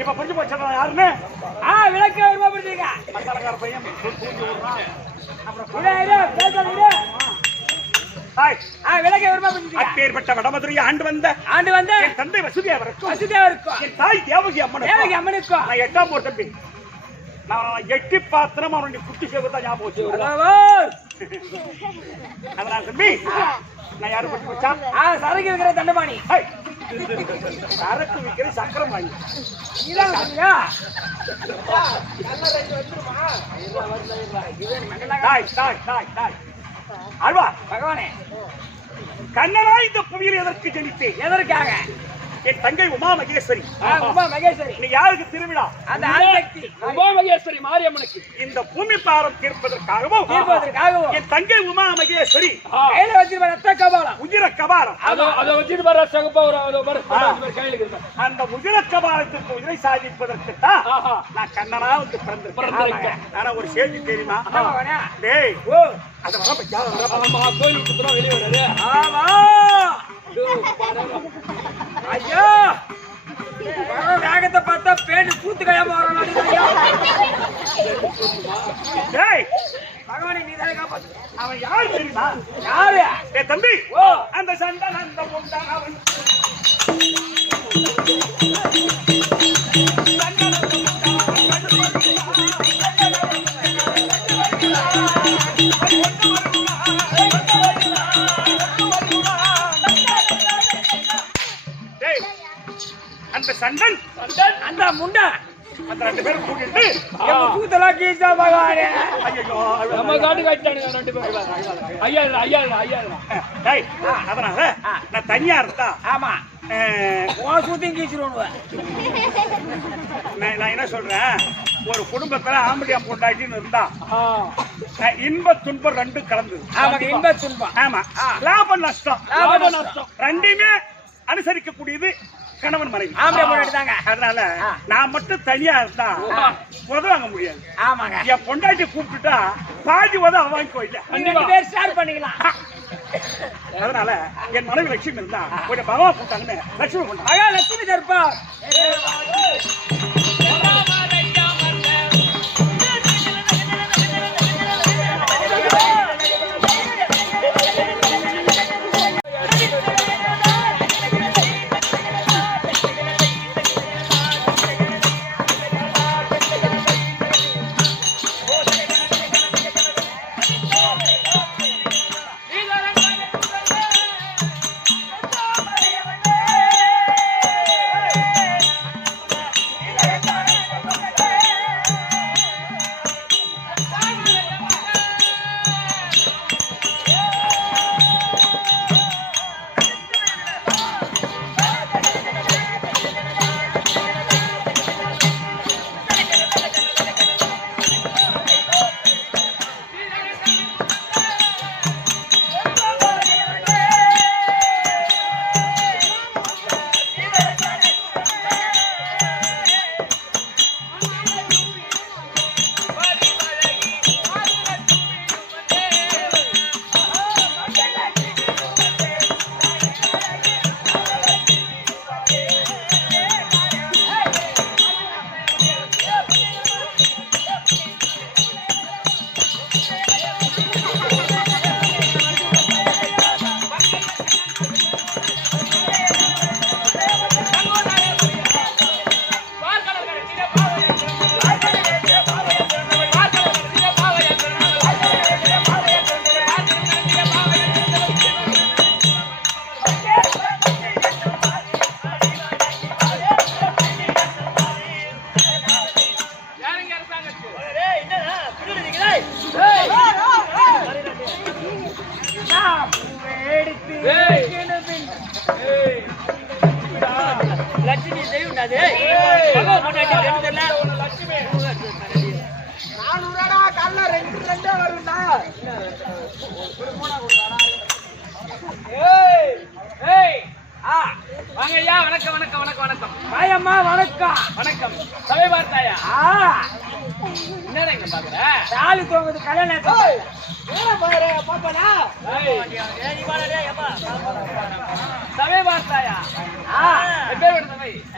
இப்ப புரிஞ்சு போச்சா யாருன்னு? விளக்க வருமா புரிஞ்சுங்க. மசாலக்கார பையன் தூக்கி விடுறான். அப்புறம் விளக்க வருமா புரிஞ்சுங்க. அப்பேற்பட்ட வடமதுரையை ஆண்டு வந்த என் தந்தை வசுதேவருக்கும் என் தாய் தேவகி அம்மனுக்கும் நான் 8ஆம் போர் தம்பி. நான் எட்டி பாத்திரம் அவனுடைய குட்டி சேவத்தான் ஞாபகம் வச்சு. அதனால தம்பி நான் யாரு பற்றி வச்சா சரக்கு இருக்கிற தண்டபாணி சரக்கு விற்கிற சக்கரம் வாங்கி ஆழ்வா பகவானே கண்ணனா இந்த புவியில் எதற்கு ஜனித்தேன்? எதற்காக? என் தங்கை உமா மகேஸ்வரி. உமா மகேஸ்வரி நீ யாருக்கு திருவிழா? அந்த ஆதிசக்தி உமா மகேஸ்வரி மாரியம்மனுக்கு இந்த பூமி பாரம் தீர்ப்பதற்காகவும் என் தங்கை உமா மகேஸ்வரி கையில வச்சிருப்ப ரத்த கபாலம் உதிர கபாலம் அதை வச்சுட்டு வர சகப்பா அந்த உதிர கபாலத்திற்கு உதிரை சாதிப்பதற்கு தான் நான் கண்ணனா வந்து பிறந்திருக்கேன். ஆனா ஒரு செய்தி தெரியுமா? டேய் அத வர பச்சா கோயிலுக்கு வெளியே வராது. ஆமா ஐயா வேகத்தை பார்த்தா பேண்டு கூத்து கையாம வரணும். பகவானே நீ தான் காப்பாத்து. அவன் யாரு தெரியுமா? யாரு? ஏ தம்பி அந்த சண்டன் அந்த முண்டான் அவன் அந்த சண்டன் அந்த முண்டா அந்த 2 பேரும் கூட்டிட்டு கூத்தலா கீசா பகவானே. ஐயோ நம்ம காட்டு காட்டானுங்க 2 பேரும். ஐயா டேய் அதனால நான் தனியா இருந்தா ஆமா சூத்தையும் கீச்சிருவோம். நான் என்ன சொல்றேன், ஒரு குடும்பத்துல ஆம்படியா பொண்டாட்டின்னு இருந்தா இன்ப துன்பம் 2 கலந்து. இன்ப துன்பம் ஆமா லாபம் நஷ்டம் ரெண்டையுமே அனுசரிக்கக்கூடியது கணவன் மனைவி. அதனால நான் மட்டும் தனியா இருந்தா உதவாங்க முடியாது. ஆமாங்க என் பொண்டாட்டி கூப்பிட்டுட்டா பாதி உதவ வாங்கிக்கோ ஷேர் பண்ணிக்கலாம். அதனால என் மனைவி லட்சுமி இருந்தா கொஞ்சம் பகவா கூட்டாங்கன்னு லட்சுமி கொண்டா லட்சுமி தர்ப்பா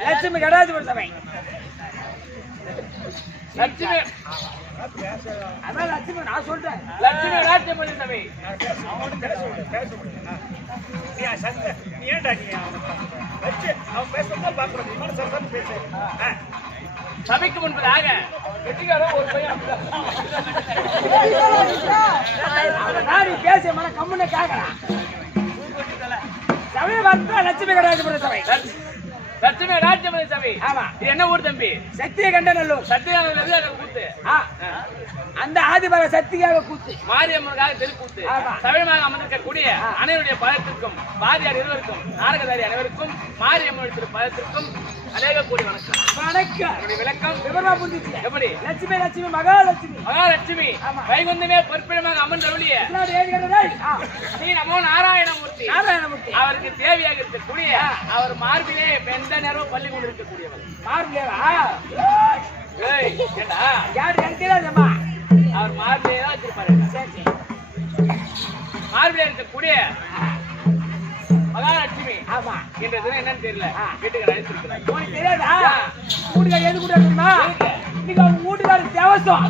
லட்சுமி கடாஜி சபை லட்சுமி அதான் லட்சுமி நான் சொல்றேன். லட்சுமி ராஜ்யமணி சபை நீ ஏன்டா நீ அவன் பேசுறதா பாக்குறேன் பேசு. சபைக்கு முன்பதாக வெற்றிக்காரன் ஒரு பையன் நாடி பேசிய மன கம்முன்னு கேட்கறான். சபை பார்த்தா லட்சுமி கடாஜபுர சபை. லட்சுமி ராஜ்யமணி சபை. ஆமா. இது என்ன ஊர் தம்பி? சத்திய கண்டநல்லூர். சத்தியாக கூத்து. அந்த ஆதிபர சக்தியாக கூத்து, மாரியம்மனுக்காக தெருக்கூத்து. சபையாக அமர்ந்திருக்கக்கூடிய அனைவருடைய பதத்திற்கும் பாதியார் இருவருக்கும் நாடகதாரி அனைவருக்கும் மாரியம்மன் திரு பதத்திற்கும் அநேக கூடி வணக்கம். வணக்கம். என்னுடைய விளக்கம் விவரமா புரிஞ்சுச்சு. எப்படி? லட்சுமி லட்சுமி மகாலட்சுமி மகாலட்சுமி வைகுந்தமே பொற்பிடமாக அமர்ந்தருளிய ஸ்ரீ நமோ நாராயணமூர்த்தி நாராயணமூர்த்தி அவருக்கு தேவையாக இருக்கக்கூடிய அவர் மார்பிலே எந்த நேரமும் பள்ளி கொண்டு இருக்கக்கூடியவர். மார்பிலேவா? ஏய், ஏண்டா யாரு எனக்கு தெரியாதம்மா. அவர் மார்பிலே தான் வச்சிருப்பாரு. சரி சரி. மார்பிலே இருக்கக்கூடிய மகாலட்சுமி ஆமா. என்ற தினம் என்னன்னு தெரியல. வீட்டுக்கு அழைத்திருக்கிறார். உனக்கு தெரியாதா? வீட்டுக்கார எது கூட தெரியுமா? இன்னைக்கு அவங்க வீட்டுக்காரர் தேவசம்.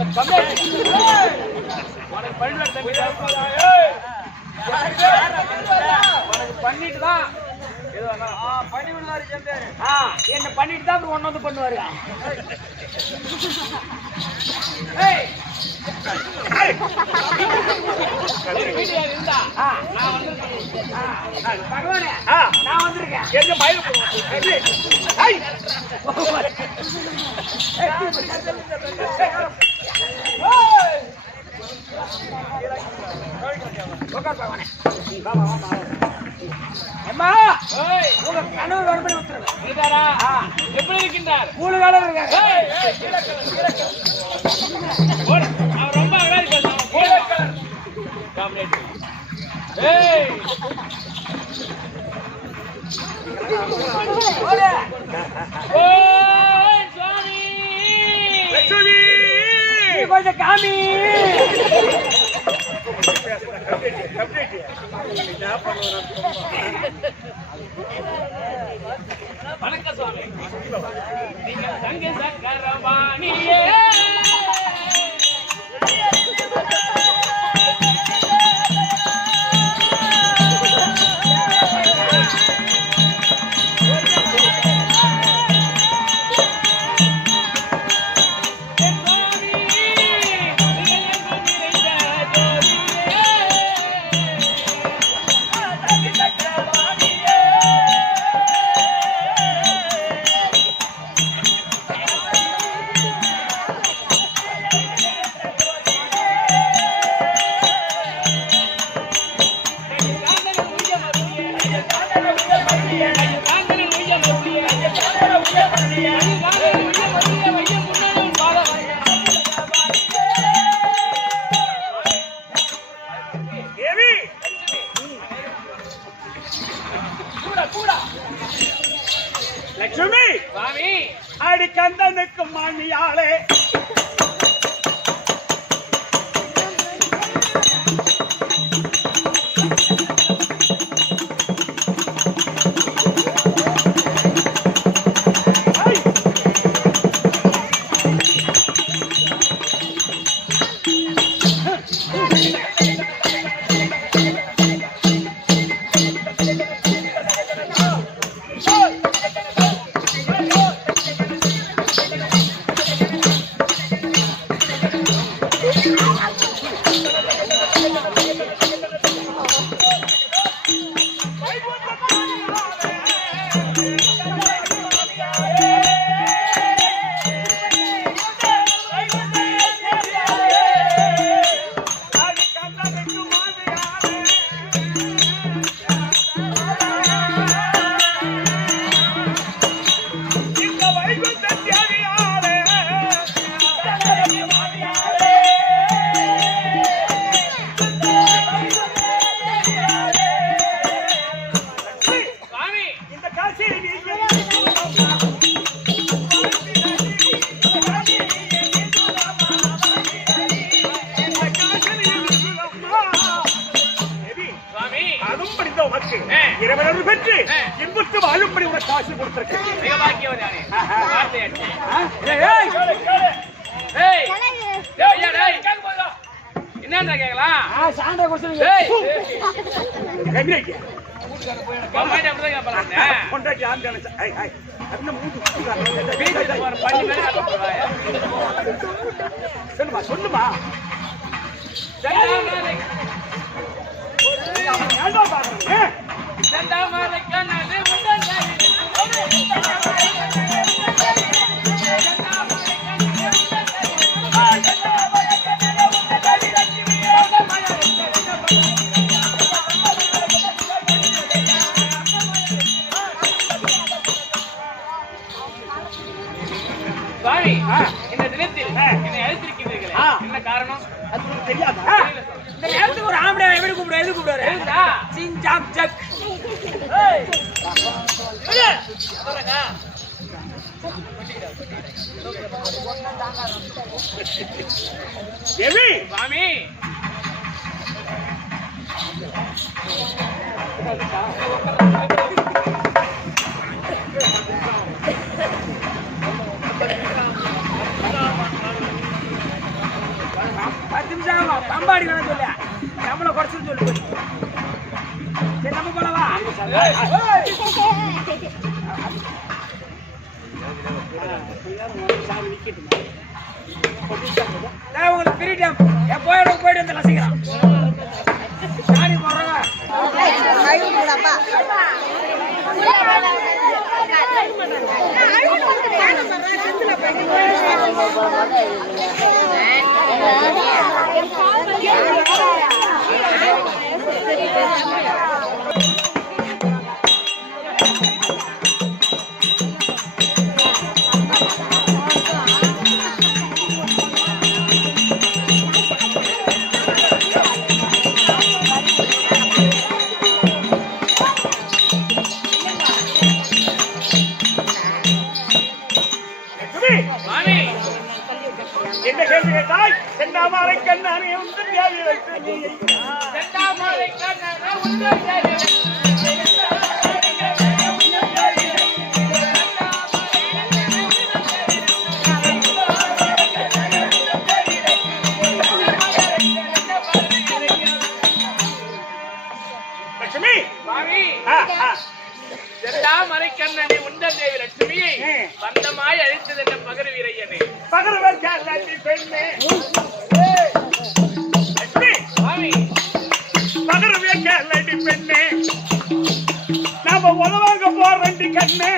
உனக்கு பள்ளிவார் தம்பி உனக்கு பண்ணிட்டு தான் பண்ணி விடுவாரு. என்ன பண்ணிட்டு தான் அப்புறம் ஒன்னு வந்து பண்ணுவாரு. வீட்டுல இருந்தா நான் வந்திருக்கேன். பகவானே நான் வந்திருக்கேன். எங்க மயில அம்மா உங்க கனவு வரப்படி விட்டுருங்க. இருக்காரா? எப்படி இருக்கின்றார்? மூணு வேலை இருக்காங்க. அவர் ரொம்ப அழகா இருக்காரு. ஏய் ஓய் சுவாமி லட்சுமி கொஞ்சம் காமி. வணக்கம் சுவாமி. நீங்க சங்க சக்கரவாணியே லட்சுமி சுவாமி அடி கந்தனுக்கும் மாமியாளே இரவலர் பெற்று இன்புற்று வாழும்படி உனக்கு காசு கொடுத்திருக்கேன். மிக பாக்கியவர் யாரே? வார்த்தையாச்சு. ஏய் டேய் டேய் என்னடா கேக்கலாம் சாண்டை குடிச்சு டேய் கண்ணிக்கு மாமாடி அப்படிதான் கேப்பறானே கொண்டாடி ஆந்து நினைச்ச ஐ ஐ அண்ணா மூட்டு வீட்டுல போற பண்ணி மேல காட்டுறாயா சொல்லுமா செந்தாமரை கண்ணாலே முந்தானே சுவாமி இந்த தினத்தில் என்னை அழைத்திருக்கிறீர்களே என்ன காரணம் அது உங்களுக்கு தெரியாதா இந்த நேரத்துக்கு ஒரு ஆம்பளை எப்படி கூப்பிடுற எது கூப்பிடுற தெரியுதா சிங் ஜாக் ஜக் தேவி சுவாமி பத்து நிமிஷம் பம்பாடி வேணும் சொல்ல நம்மள குறைச்சு சொல்லு சரி நம்ம போலவா உங்களுக்கு ஃப்ரீ டைம் என் போயிட்டு வந்து ரசிக்கிறான் சாணி போடுறவா என்ன கேள்வி கேட்டாய் செந்தாமரை கண்ணானே உந்தன் தேவி வைத்து செந்தாமரை கண்ணாலே உந்தன் தேவி லட்சுமி சுவாமி ஆ செந்தாமரை கண்ணனை உந்தன் தேவி லட்சுமியை வந்தமாய் அழைத்தது என்ன பகர் வீரையனே பகரவர் கேள்வி பெண்ணே லட்சுமி சுவாமி பகரவர் கேள்வி பெண்ணே நாம உதவாங்க போறண்டி கண்ணே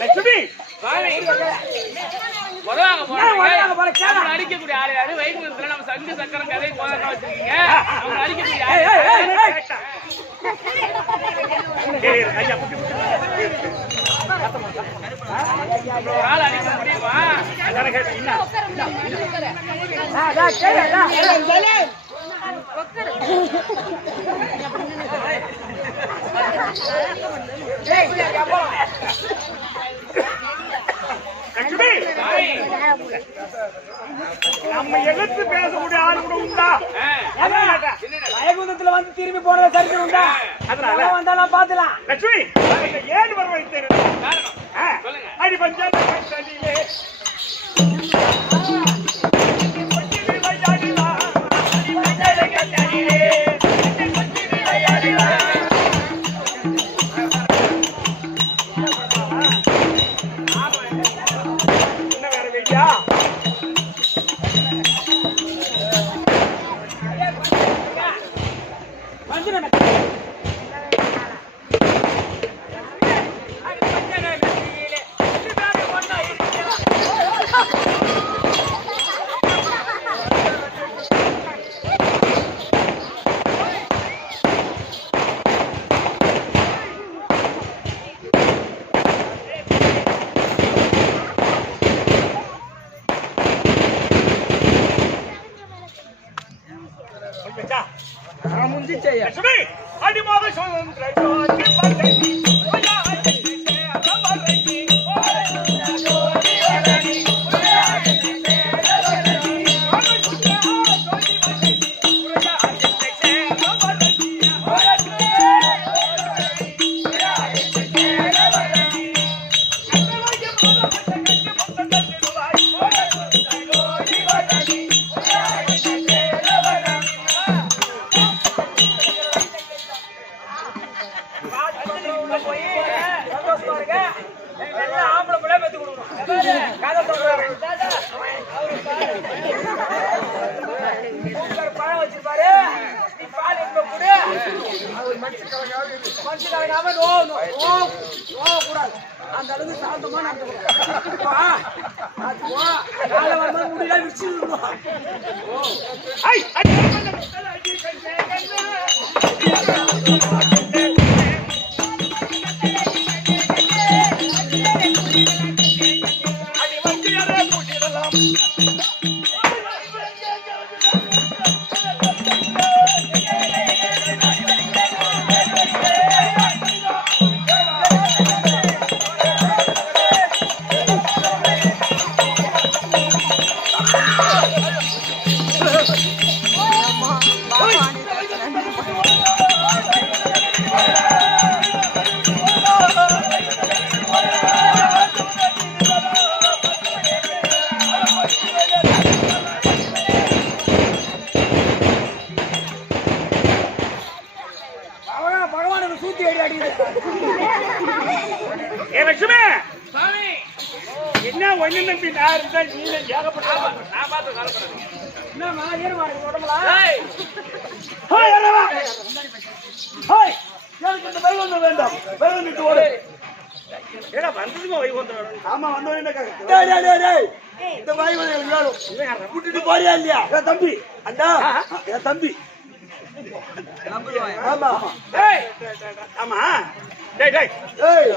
லட்சுமி சுவாமி உதவாங்க போறாங்க அடிக்கக்கூடிய ஆளு யாரு வைகுண்டத்துல நம்ம சங்கு சக்கரம் கதை போதாம வச்சிருக்கீங்க அவங்க அடிக்கக்கூடிய ஐயா ஒரு ஆள் அடிக்க முடியுமா அதான கேட்டேன் என்ன லட்சுமி நம்ம எதிர்த்து பேசக்கூடிய ஆள் கூட உண்டா வைகுந்தத்துல வந்து திரும்பி போனத சரிக்கு உண்டா அதனால வந்தாலும் பாத்துலாம் லட்சுமி ஏன் வரவழைத்தேன் காரணம் சொல்லுங்க அடி பஞ்சாயத்து கட்டடியிலே என்ன வேற வேண்டியா லட்சுமி அடிமாவை சொல்லுங்க மனசு கலங்காம நோவ கூடாது. அந்த அளவுக்கு சாந்தமா நடந்துக்கணும். காலை வரும்போது முடியல விரிச்சு பகவானுக்கு சூத்தி அடி அடிக்குது. லட்சுமி சாமி என்ன ஒண்ணு நம்பி நான் இருந்தா நீ ஏகப்பட்ட நான் பார்த்து கலப்பறேன். என்னம்மா ஏறுமா இருக்கு உடம்புல? ஏய் ஹாய் அரவா ஹாய் எனக்கு இந்த வைகுந்தம் வேண்டாம் வைகுந்தம் ஓடு ஏடா வந்ததுமா வைகுந்தம் ஆமா வந்தவனே டேய் டேய் டேய் டேய் இந்த வைகுந்தம் எனக்கு வேணும் கூட்டிட்டு போறியா இல்லையா ஏ தம்பி அண்ணா ஏ தம்பி ஆமா டேய் ஆமா டேய் டேய் ஏய்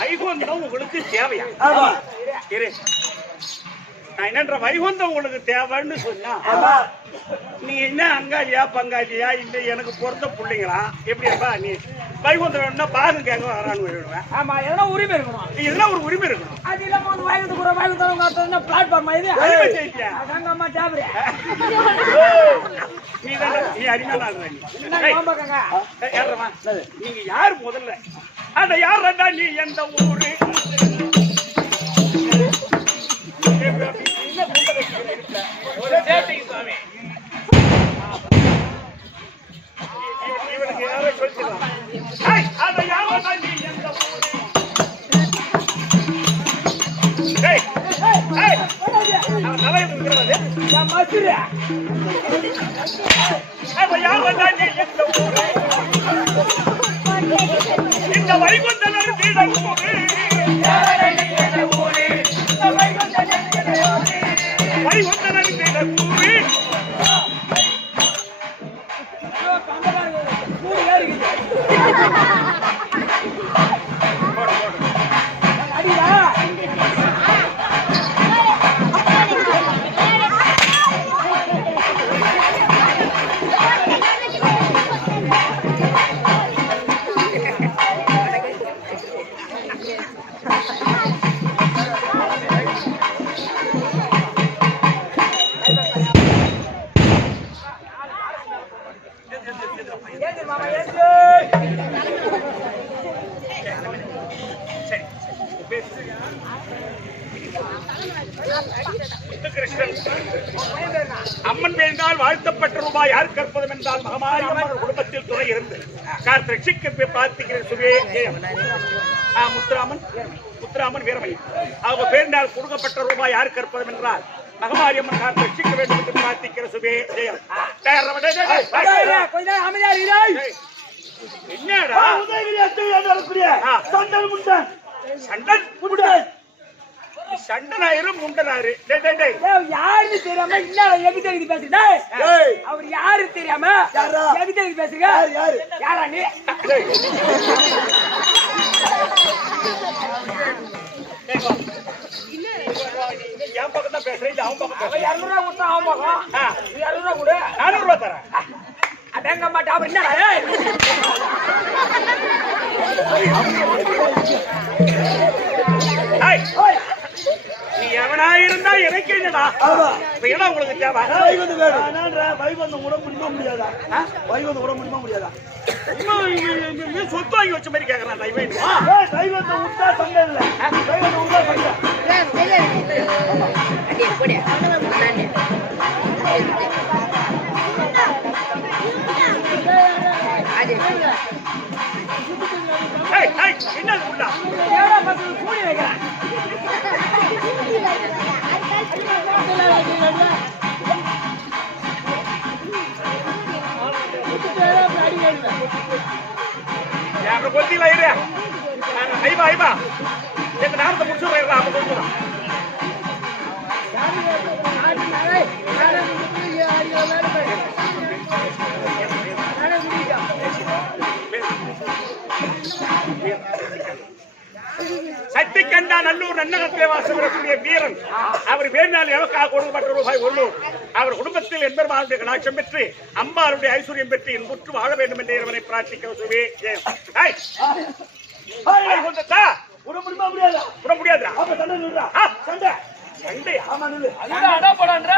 வைகுந்தம் உங்களுக்கு தேவையா? ஆமா இரு நான் என்னன்ற வைகுந்தம் உங்களுக்கு தேவைன்னு சொன்னா ஆமா நீ என்ன அங்காளியா பங்காளியா இல்ல எனக்கு பிறந்த பிள்ளைங்களா எப்படியாப்பா நீ வைகுந்தம் வேணும்னா பாகம் கேட்க வரான்னு விடுவேன். ஆமா எதனா உரிமை இருக்கணும். இதெல்லாம் ஒரு உரிமை இருக்கணும். அது இல்லாம வந்து வாங்கிட்டு போற வாங்கிட்டு பிளாட்ஃபார்ம் இது அடிமை செய்தியா? அதாங்க அம்மா டேபரே நீ அடிமையான ஆளு நீ. என்ன நோம்பக்கங்க யாரமா நீங்க யார் முதல்ல அந்த யாரடா நீ எந்த ஊரு ஒரு டேட்டிங் சாமி. இவனுக்கு யாரோ சொல்லிடலாம். அந்த யாரடா நீ எந்த ஊரு அவன் தலையில் இருக்கிறது மசுரா அவன் யாரடா நீ எந்த ஊரு இந்த வைகுந்தனர் வீடன் ஊரு வைகுந்தனர் வீடன் ஊரு அடிடா ஏந்திரு மாமா ஏந்திரு அம்மன் வேண்டால் வாழ்த்தப்பட்ட ரூபாய் யார் கற்பதும் என்றால் மகமாரி அம்மன் குடும்பத்தில் துணை இருந்து கார் ரட்சிக்க பார்த்துக்கிற சுவே முத்துராமன் வீரமணி அவங்க பேர்ந்தால் கொடுக்கப்பட்ட ரூபாய் யார் கற்பதும் என்றால் மகமாரி அம்மன் கார் ரட்சிக்க வேண்டும் என்று பிரார்த்திக்கிற சுவே ஜெயம். கொஞ்ச நேரம் அமைதியா இருக்கிறாய். என்னடா சண்டல் முண்டன் சண்டன் முண்டன் சண்டனாயிரு முண்டனாரு யாருன்னு தெரியாம இல்ல எகிட்ட பேசுறீங்க. அவர் யாரு தெரியாம எகிட்ட பேசுறீங்க. யாரு யாரா நீ? என் பக்கம் தான் பேசுறேன் அவன் பக்கம் 200 ரூபா கொடுத்தா அவன் பக்கம் 200 ரூபா கொடு. 400 ரூபாய் தரேன். அடங்க மாட்டா அவர் என்ன நீ எவனா இருந்தா எனக்கு என்னடா இப்ப என்ன உங்களுக்கு தேவை? வைகுந்தம் வேணும். வைகுந்தம் கூட முடியுமா முடியாதா? வைகுந்தம் கூட முடியுமா முடியாதா? சொத்து வாங்கி வச்ச மாதிரி கேக்குறான் வைகுந்தம் விட்டா சண்டை இல்ல. வைகுந்தம் விட்டா சண்டை. என்ன உண்டா எவ்வளோ பசங்க கூடி வைக்கிறேன். ஐமா எங்க நேரத்தை முடிச்சு போயிடுறா அப்ப கொடுக்குறோம் சக்தி கண்டா நல்லூர் நன்னகத்திலே வாசம் வரக்கூடிய வீரன் அவர் வேறினால் எவக்காக கொடுக்கப்பட்ட ரூபாய் 100 அவர் குடும்பத்தில் என்பெருமானுடைய கடாட்சம் பெற்று அம்பாளுடைய ஐஸ்வர்யம் பெற்று இன்புற்று வாழ வேண்டும் என்று இறைவனை பிரார்த்திக்க முடியாதா சண்டை சண்டை ஆமா ஆடா போடான்ற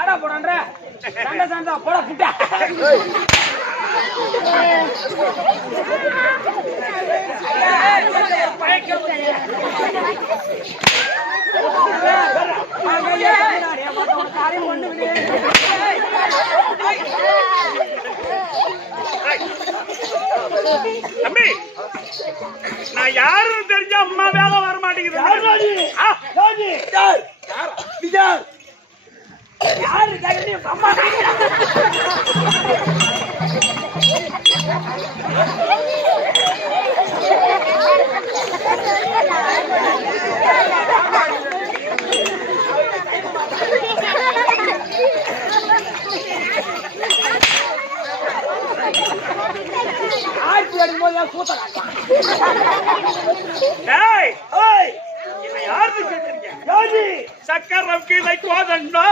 ஆடா போடான்ற சண்டை சண்டை போட புட்டா தம்பி நான் யாருன்னு தெரிஞ்ச அம்மா வேலை வர மாட்டேங்குது யாரு அம்மா சக்கரம் கீழே கோதண்டா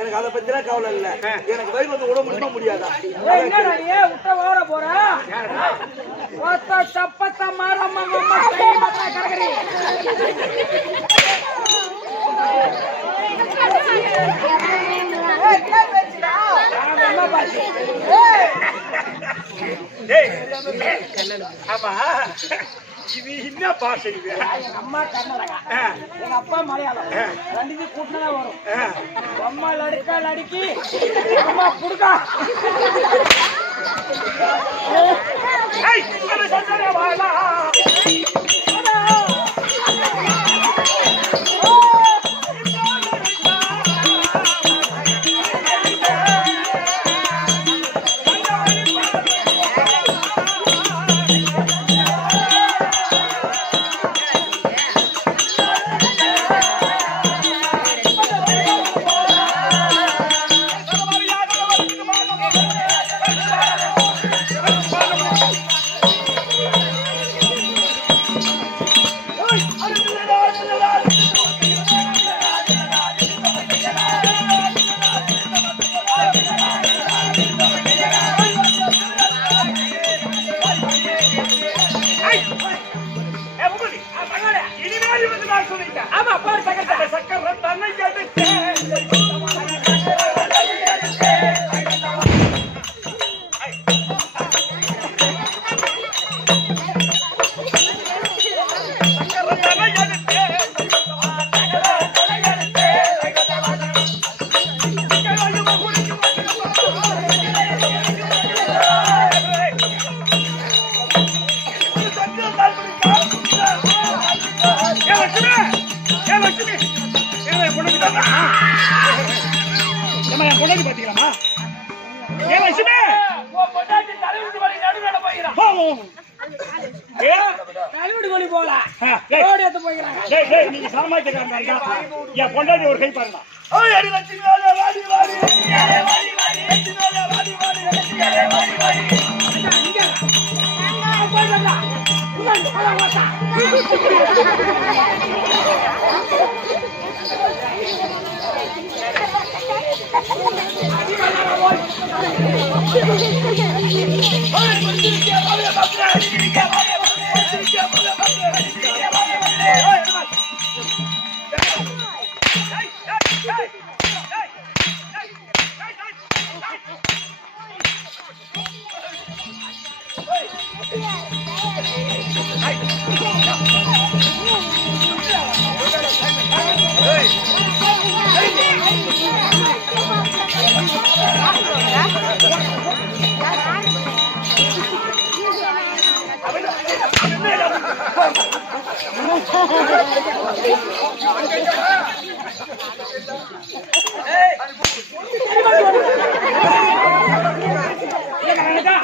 எனக்கு அதை பத்தி கவலை இல்ல எனக்கு வயிறு வந்து விட முடியுமா முடியாதா ஆமா இது என்ன பாஷை இது அம்மா கர்நாடகா எங்க அப்பா மலையாளம் ரெண்டுமே கூட்டினா வரும் அம்மா லடிக்கி அம்மா புடுக்கா நீங்க சாமானியக்காரங்க என் பொண்டாட்டி ஒரு கை பாருங்க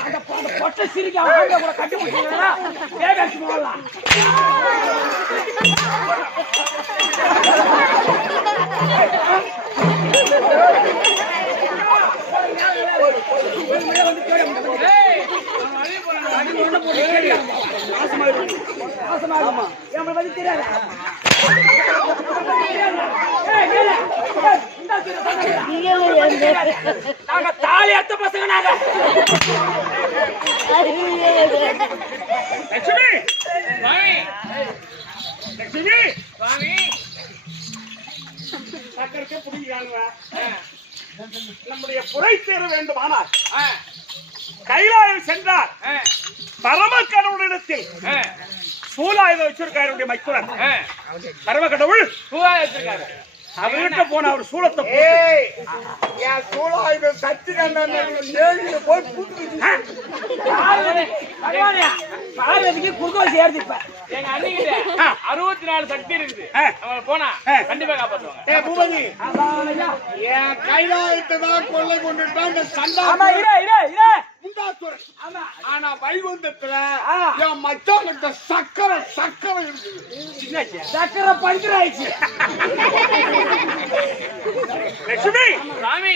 அந்த பொட்டை சிரிக்க அவங்க கூட கட்டி முடிச்சுங்களா வேகாச்சு போகலாம். நாங்க தாலி அத்த பசங்க நாங்க. லட்சுமி லட்சுமி சக்கரத்தை புடிக்கிறாங்க. நம்முடைய புரை சேர வேண்டுமானால் கைலாயம் சென்றார் பரம கடவுளிடத்தில் சூலாயுதம் வச்சிருக்காரு மைத்துனர். பரம கடவுள் வச்சிருக்காரு. அவர்கிட்ட போன அவர் சூலத்தை சூழாயுதம் சக்தி கண்ண போய் பார்வதிக்கு குறுக்கோசி ஏறுதிப்ப. எங்க அண்ணிக்கிட்ட 64 சக்தி இருக்குது. அவங்க போனா கண்டிப்பா காப்பாத்துவாங்க. பூபதி என் கைலாயத்தை தான் கொள்ளை கொண்டுட்டான் சண்டா. ஆனா வைகுந்தத்துல என் மச்சான்கிட்ட சக்கரை இருக்குது. சக்கரை பஞ்சர் ஆயிடுச்சு. லட்சுமி சாமி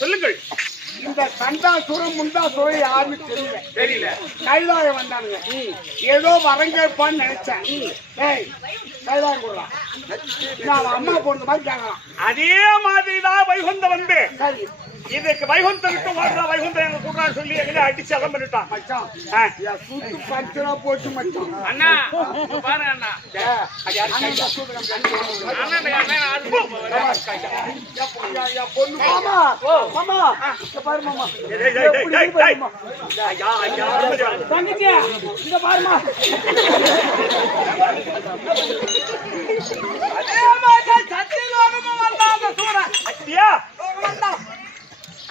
சொல்லுங்கள். இந்த கண்டாசுரம் முண்டாசுரம் யாருன்னு தெரியல. கைலாயம் வந்தானுங்க. ஏதோ வரங்கேற்பான்னு நினைச்சேன். கைலாயம் கொடுறான். நான் அம்மா போன மாதிரி கேட்கலாம். அதே மாதிரிதான் வைகுந்தம் வந்து சரி இதுக்கு வைகுந்தத்துக்கு ஓடுற வைகுந்தம் எங்க கூட்டா சொல்லி எங்களை அடிச்சு அகம் பண்ணிட்டான். மச்சான் என் சுத்து பஞ்சரா போச்சு மச்சான். அண்ணா பாருங்க அண்ணா. பொண்ணு மாமா மாமா பாரு மாமா தங்கச்சி இங்க பாருமா. அத்தியா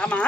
ஆமா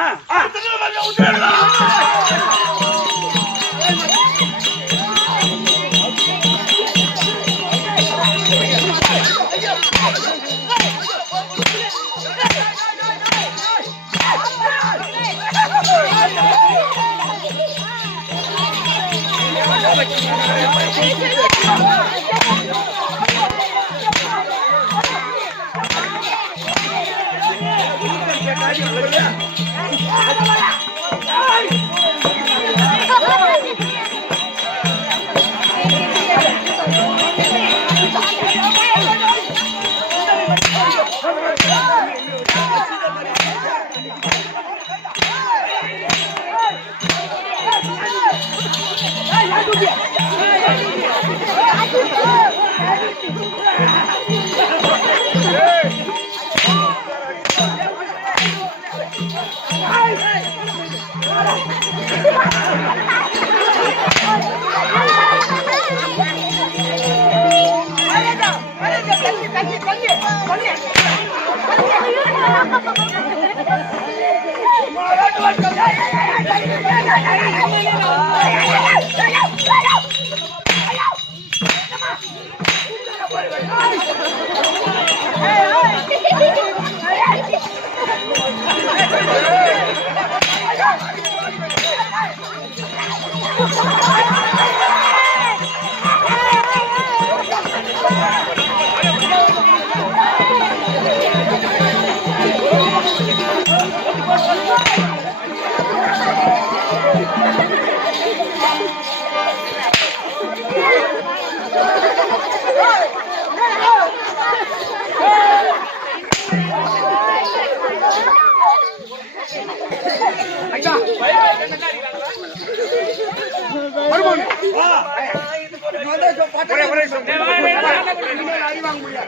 Hey!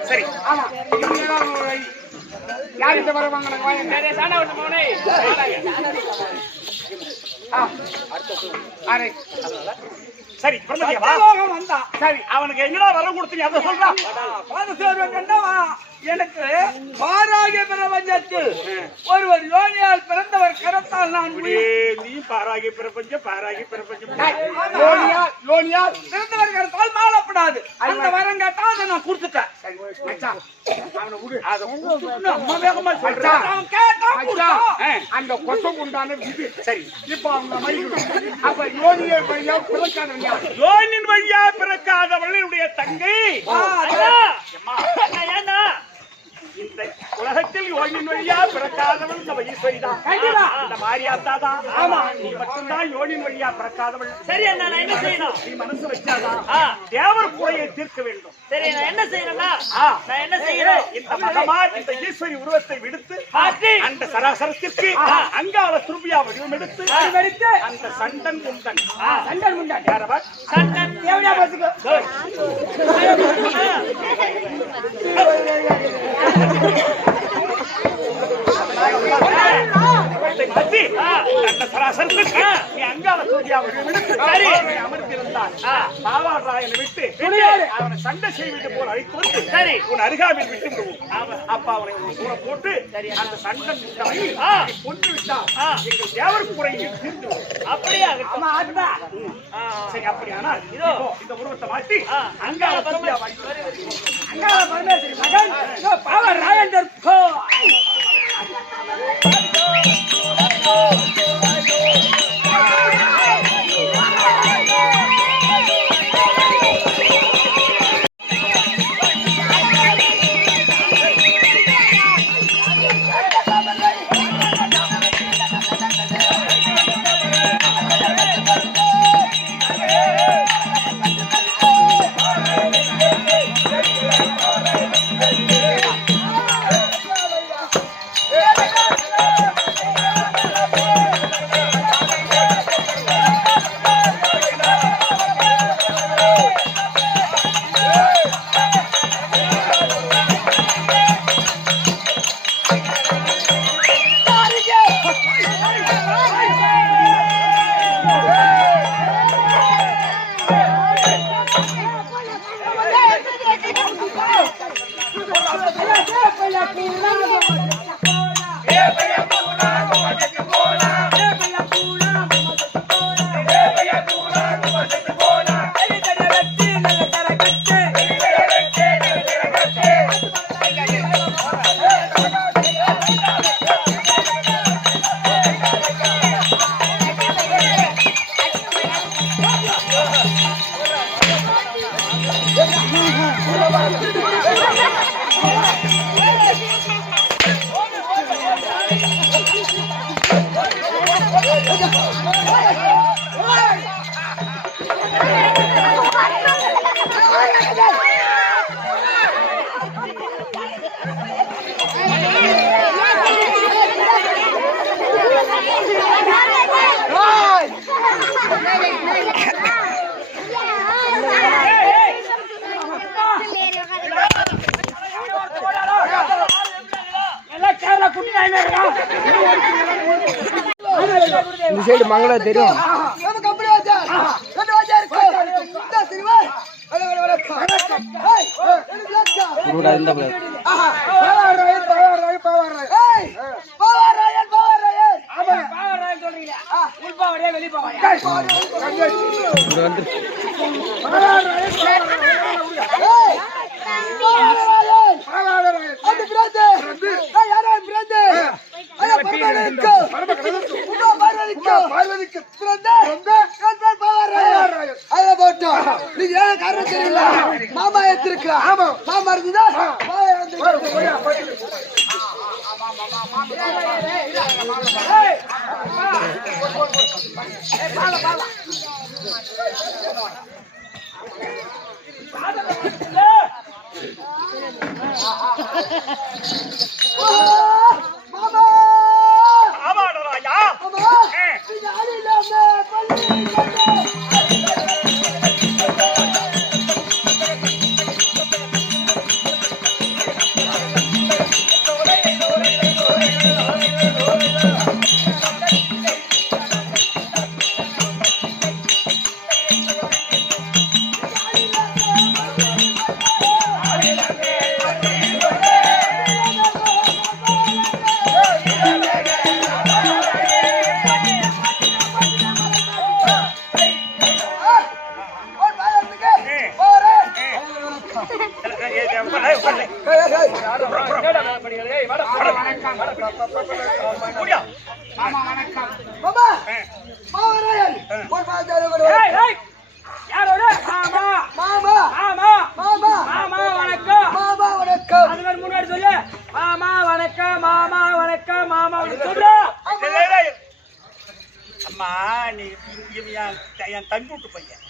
சரி யார் இந்த வர வாங்கினாங்க சரி வந்தா சரி அவனுக்கு என்னடா வரம் கொடுத்தீங்க அதை சொல்றான் எனக்கு பாராகிய பிரபஞ்சத்தில் ஒருவர் யோனியால் பிறந்தவர் கரத்தால் நான் நீ பாராகி பிரபஞ்சம் யோனியால் பிறந்தவர் கரத்தால் மாறப்படாது அந்த வரம் கேட்டா அதை நான் கொடுத்துட்டேன் அந்த கொசம் உண்டான விதி சரி இப்ப அவங்க மதிக்கணும் அப்ப யோனியின் வழியா பிறக்காதவங்க யோனின் வழியா பிறக்காதவர்களுடைய தங்கை ஏன்னா இந்த உலகத்தில் யோனின் வழியா பிறக்காதவள் நம்ம ஈஸ்வரிதான் இந்த மாரியாத்தாதான் ஆமா நீ மட்டும்தான் யோனின் வழியா பிறக்காதவள் சரி அண்ணா நான் என்ன செய்யணும் நீ மனசு வச்சாதான் தேவர் குறையை தீர்க்க வேண்டும் சரி நான் என்ன செய்யணும்னா நான் என்ன செய்யணும் இந்த மகமார் இந்த ஈஸ்வரி உருவத்தை விடுத்து அந்த சராசரத்திற்கு அங்கால துருபியா வடிவம் எடுத்து அந்த சண்டன் குண்டன் யாரவர் சண்டன் தேவனா பாத்துக்கோ நீ அங்கால துருபியா வடிவம் எடுத்து அமர்ந்திருந்தான் பாவாராயனை விட்டு அவனை சண்டை செய்வது போல் அழைத்து வந்து சரி உன் அருகாமையில் விட்டு விடுவோம் அப்ப அவனை கூட போட்டு அந்த சண்டன் கொண்டு விட்டான் எங்கள் தேவர் குறையில் தீர்ந்து அப்படியே சரி அப்படியானால் இதோ இந்த உருவத்தை மாற்றி அங்கால துருபியா அங்கால பரமேஸ்வரி மகன் பாவராயன் இந்த சைடு மங்களா தெரியும் மாமா எடுத்திருக்க மாமா இருக்குதா அம்மா நீ என் தம்பி விட்டு பையன்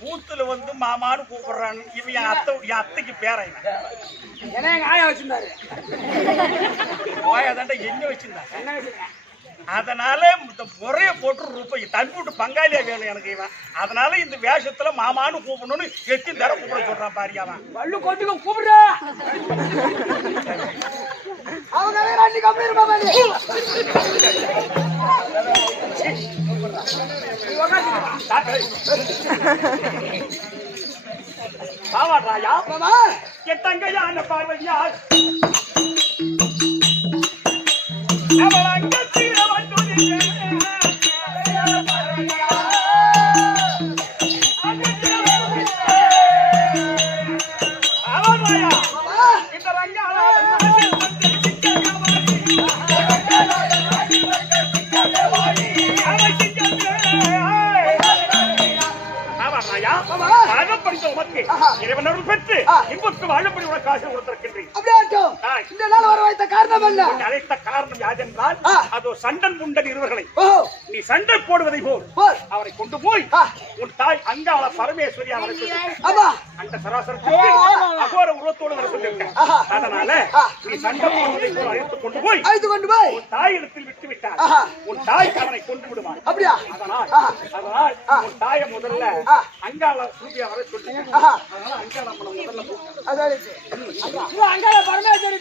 பூத்துல வந்து மாமான்னு கூப்பிடுறான். இவன் என் அத்தைக்கு பேரன். ஏன்னா எங்க ஆயா வச்சிருந்தாரு. ஆயாதாண்ட என்ன வச்சிருந்தாங்க. அதனால இந்த முறைய போட்டு ரூபாய் தம்பி விட்டு பங்காளியா வேணும் எனக்கு இவன். அதனால இந்த வேஷத்துல மாமான்னு கூப்பிடணும்னு எத்தனை தர கூப்பிட சொல்றான் பாரு. அவன் பல்லு கொட்டுக்க கூப்பிடுற அவங்க ரெண்டு கம்பெனி மாமாடி ராயா என் தங்கையான பார்வதியா அவள் அங்க தீர வந்து இந்த ரங்கால படித்த உமக்கு இறைவன் அருள் பெற்று இன்புற்று வாழப்படி உனக்கு ஆசை கொடுத்திருக்கின்றேன். இந்த நாள் வர வைத்த காரணம் என்ன? அழைத்த காரணம் யாதென்றால் அதோ சண்டன் முண்டன் இருவர்களை நீ சண்டை போடுவதை போல் அவரை கொண்டு போய் உன் தாய் அங்காள பரமேஸ்வரி அவரை அந்த சராசரத்துக்கு அகோர உருவத்தோடு வர சொல்லியிருக்க. அதனால நீ சண்டை போடுவதை போல் அழைத்துக் கொண்டு போய் உன் தாய் இடத்தில் விட்டு விட்டார். உன் தாய் அவனை கொண்டு விடுவார். அப்படியா? அதனால் உன் தாயை முதல்ல அங்காள சூரிய வர சொல்லி அதனால அங்காள முதல்ல அங்காள பரமேஸ்வரி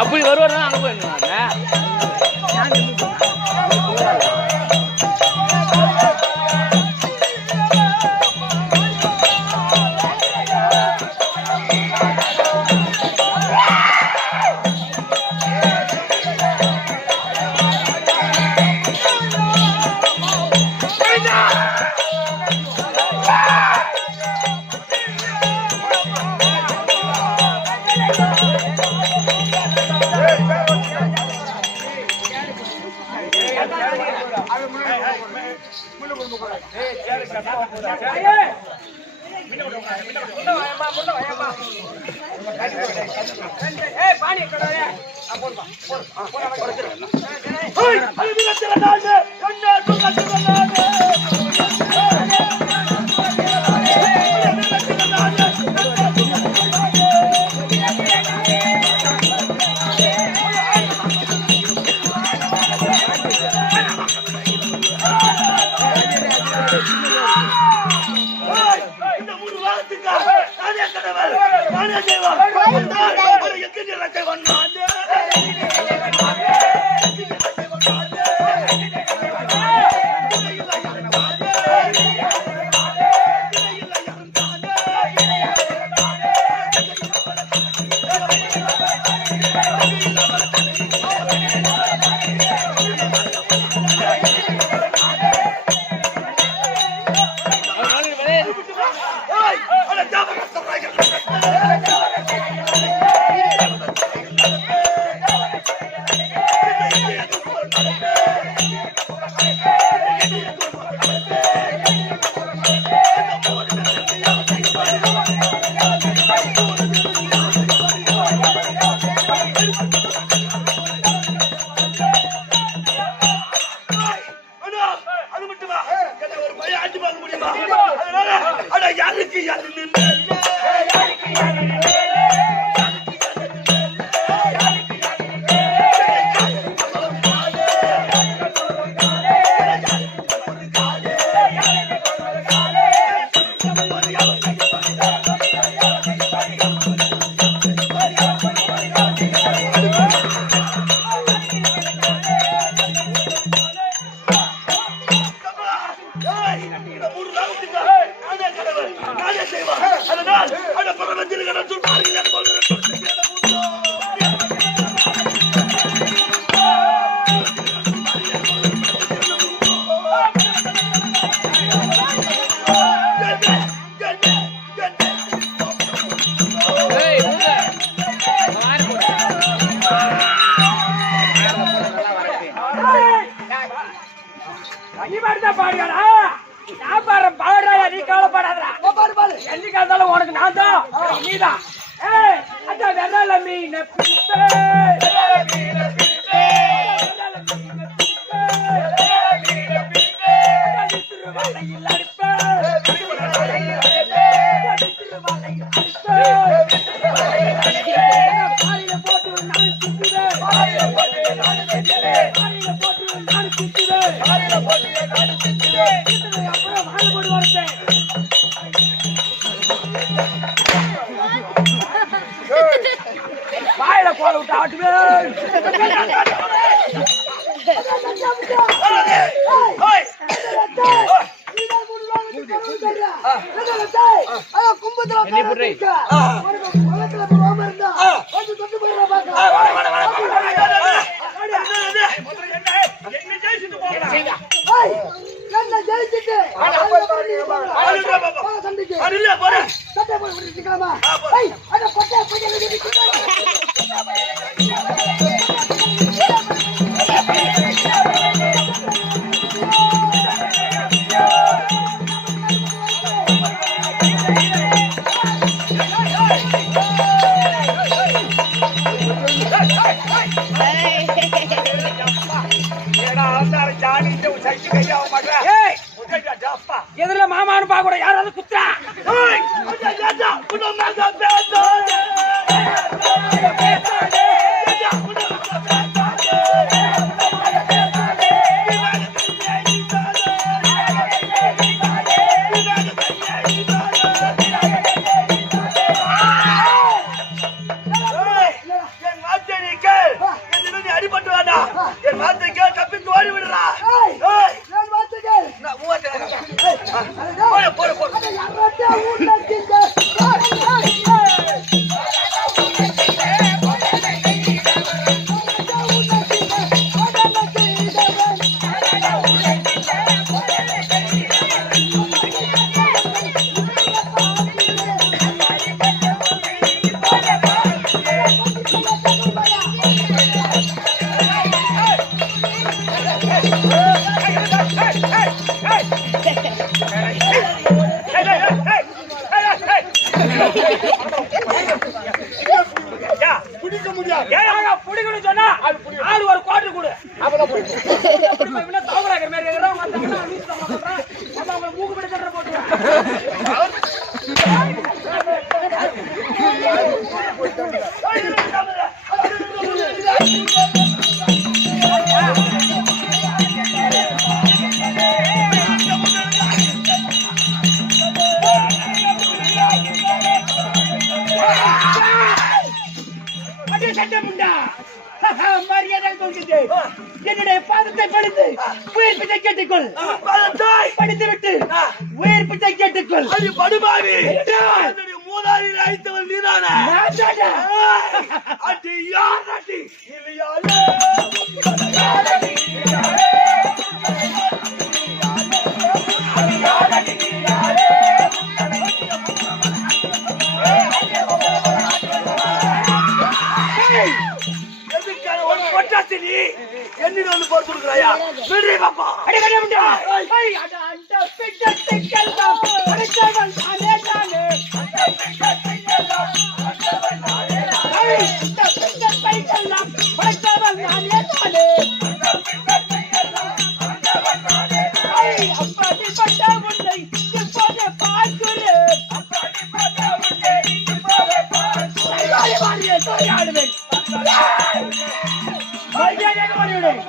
அப்படி வருவார் அனுபவம் இந்த 3 வாரத்துக்காக நானே கடவுள் நானே செய்வான் எத்தனை லட்சை வந்தாங்க அது மட்டுமா ஒரு பையன் ஆட்சி பார்க்க முடியுமா அதனால அட யாருக்கு யாரு நின்று பாடுறா நான் பாடுற பாடுறா நீ கவலைப்படாதடா பாடு பாடு என்னைக்கா இருந்தாலும் உனக்கு நான் தான் நீதான் ஏய் அட வெறல மீன பிடிப்பே வெறல மீன பிடிப்பே வெறல மீன பிடிப்பே வெறல மீன பிடிப்பே அடி திருவாலையில் அடிப்பே திருவாலையில் அடிப்பே அடி திருவாலையில் அடிப்பே பாரில போட்டு நான் சுத்துறேன் பாரில போட்டு நான் சுத்துறேன் பாரில போட்டு நான் சுத்துறேன் பாரில போட்டு நான் சுத்துறேன் அப்புறம் வாழ போடு வரேன் வாயில கோல விட்டு ஆட்டுவே எதுல மாமானு பாக்க கூட யாராவது குத்துறா அடிபட்டு வேண்டா என் வார்த்தைக்கு தப்பித்து ஓடி விடுறா கூட தர போட்டுருவேன். அடே சட்டமுண்டா, மரியாதை சொல்கிறேன். என்னுடைய பாதத்தை படித்து உயிர் பிச்சை கேட்டுக்கொள். படித்து விட்டு உயிர் பிச்சை கேட்டுக்கொள். அது படுபாவி மூதாரியில் அழைத்தவன் நீதானே? அடி யார் அடி இல்லையாலே என்னிடம் வந்து போட்டு கொடுக்குறாயா? விடுறே பாப்பா. அடே கண்ணமுண்டா, ஐ அட அந்த பிச்சைக்கெல்லாம் அடைச்சவன் நானே நானே. அந்த பிச்சைக்கெல்லாம் அடைச்சவன் நானே நானே. ஐ அந்த பிச்சைக்கெல்லாம் அடைச்சவன் நானே நானே. அந்த பிச்சைக்கெல்லாம் அடைச்சவன் நானே நானே. ஐ அப்படிப்பட்ட உன்னை இப்போதே பார்க்கிறேன். அப்படிப்பட்ட உன்னை இப்போதே பார்க்கிறேன். ஐ வாரியே தோயாடுவேன். மரியாதையாக வருகிறேன்.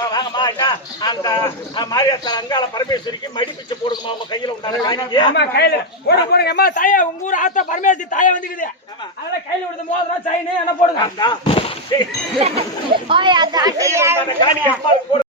வாங்கம்மா, அந்த மாரியாத்தா அங்காள பரமேஸ்வரிக்கு மடி பிச்சை போடுங்கம்மா. உங்க கையில உண்டான ஆமா கையில போட போடுங்க. அம்மா தாயா, உங்க ஊர் ஆத்தா பரமேஸ்வரி தாயா வந்துக்குது. அதனால கையில விடுறது மோதிரம் செயின் என்ன போடுங்க. காணிக்கை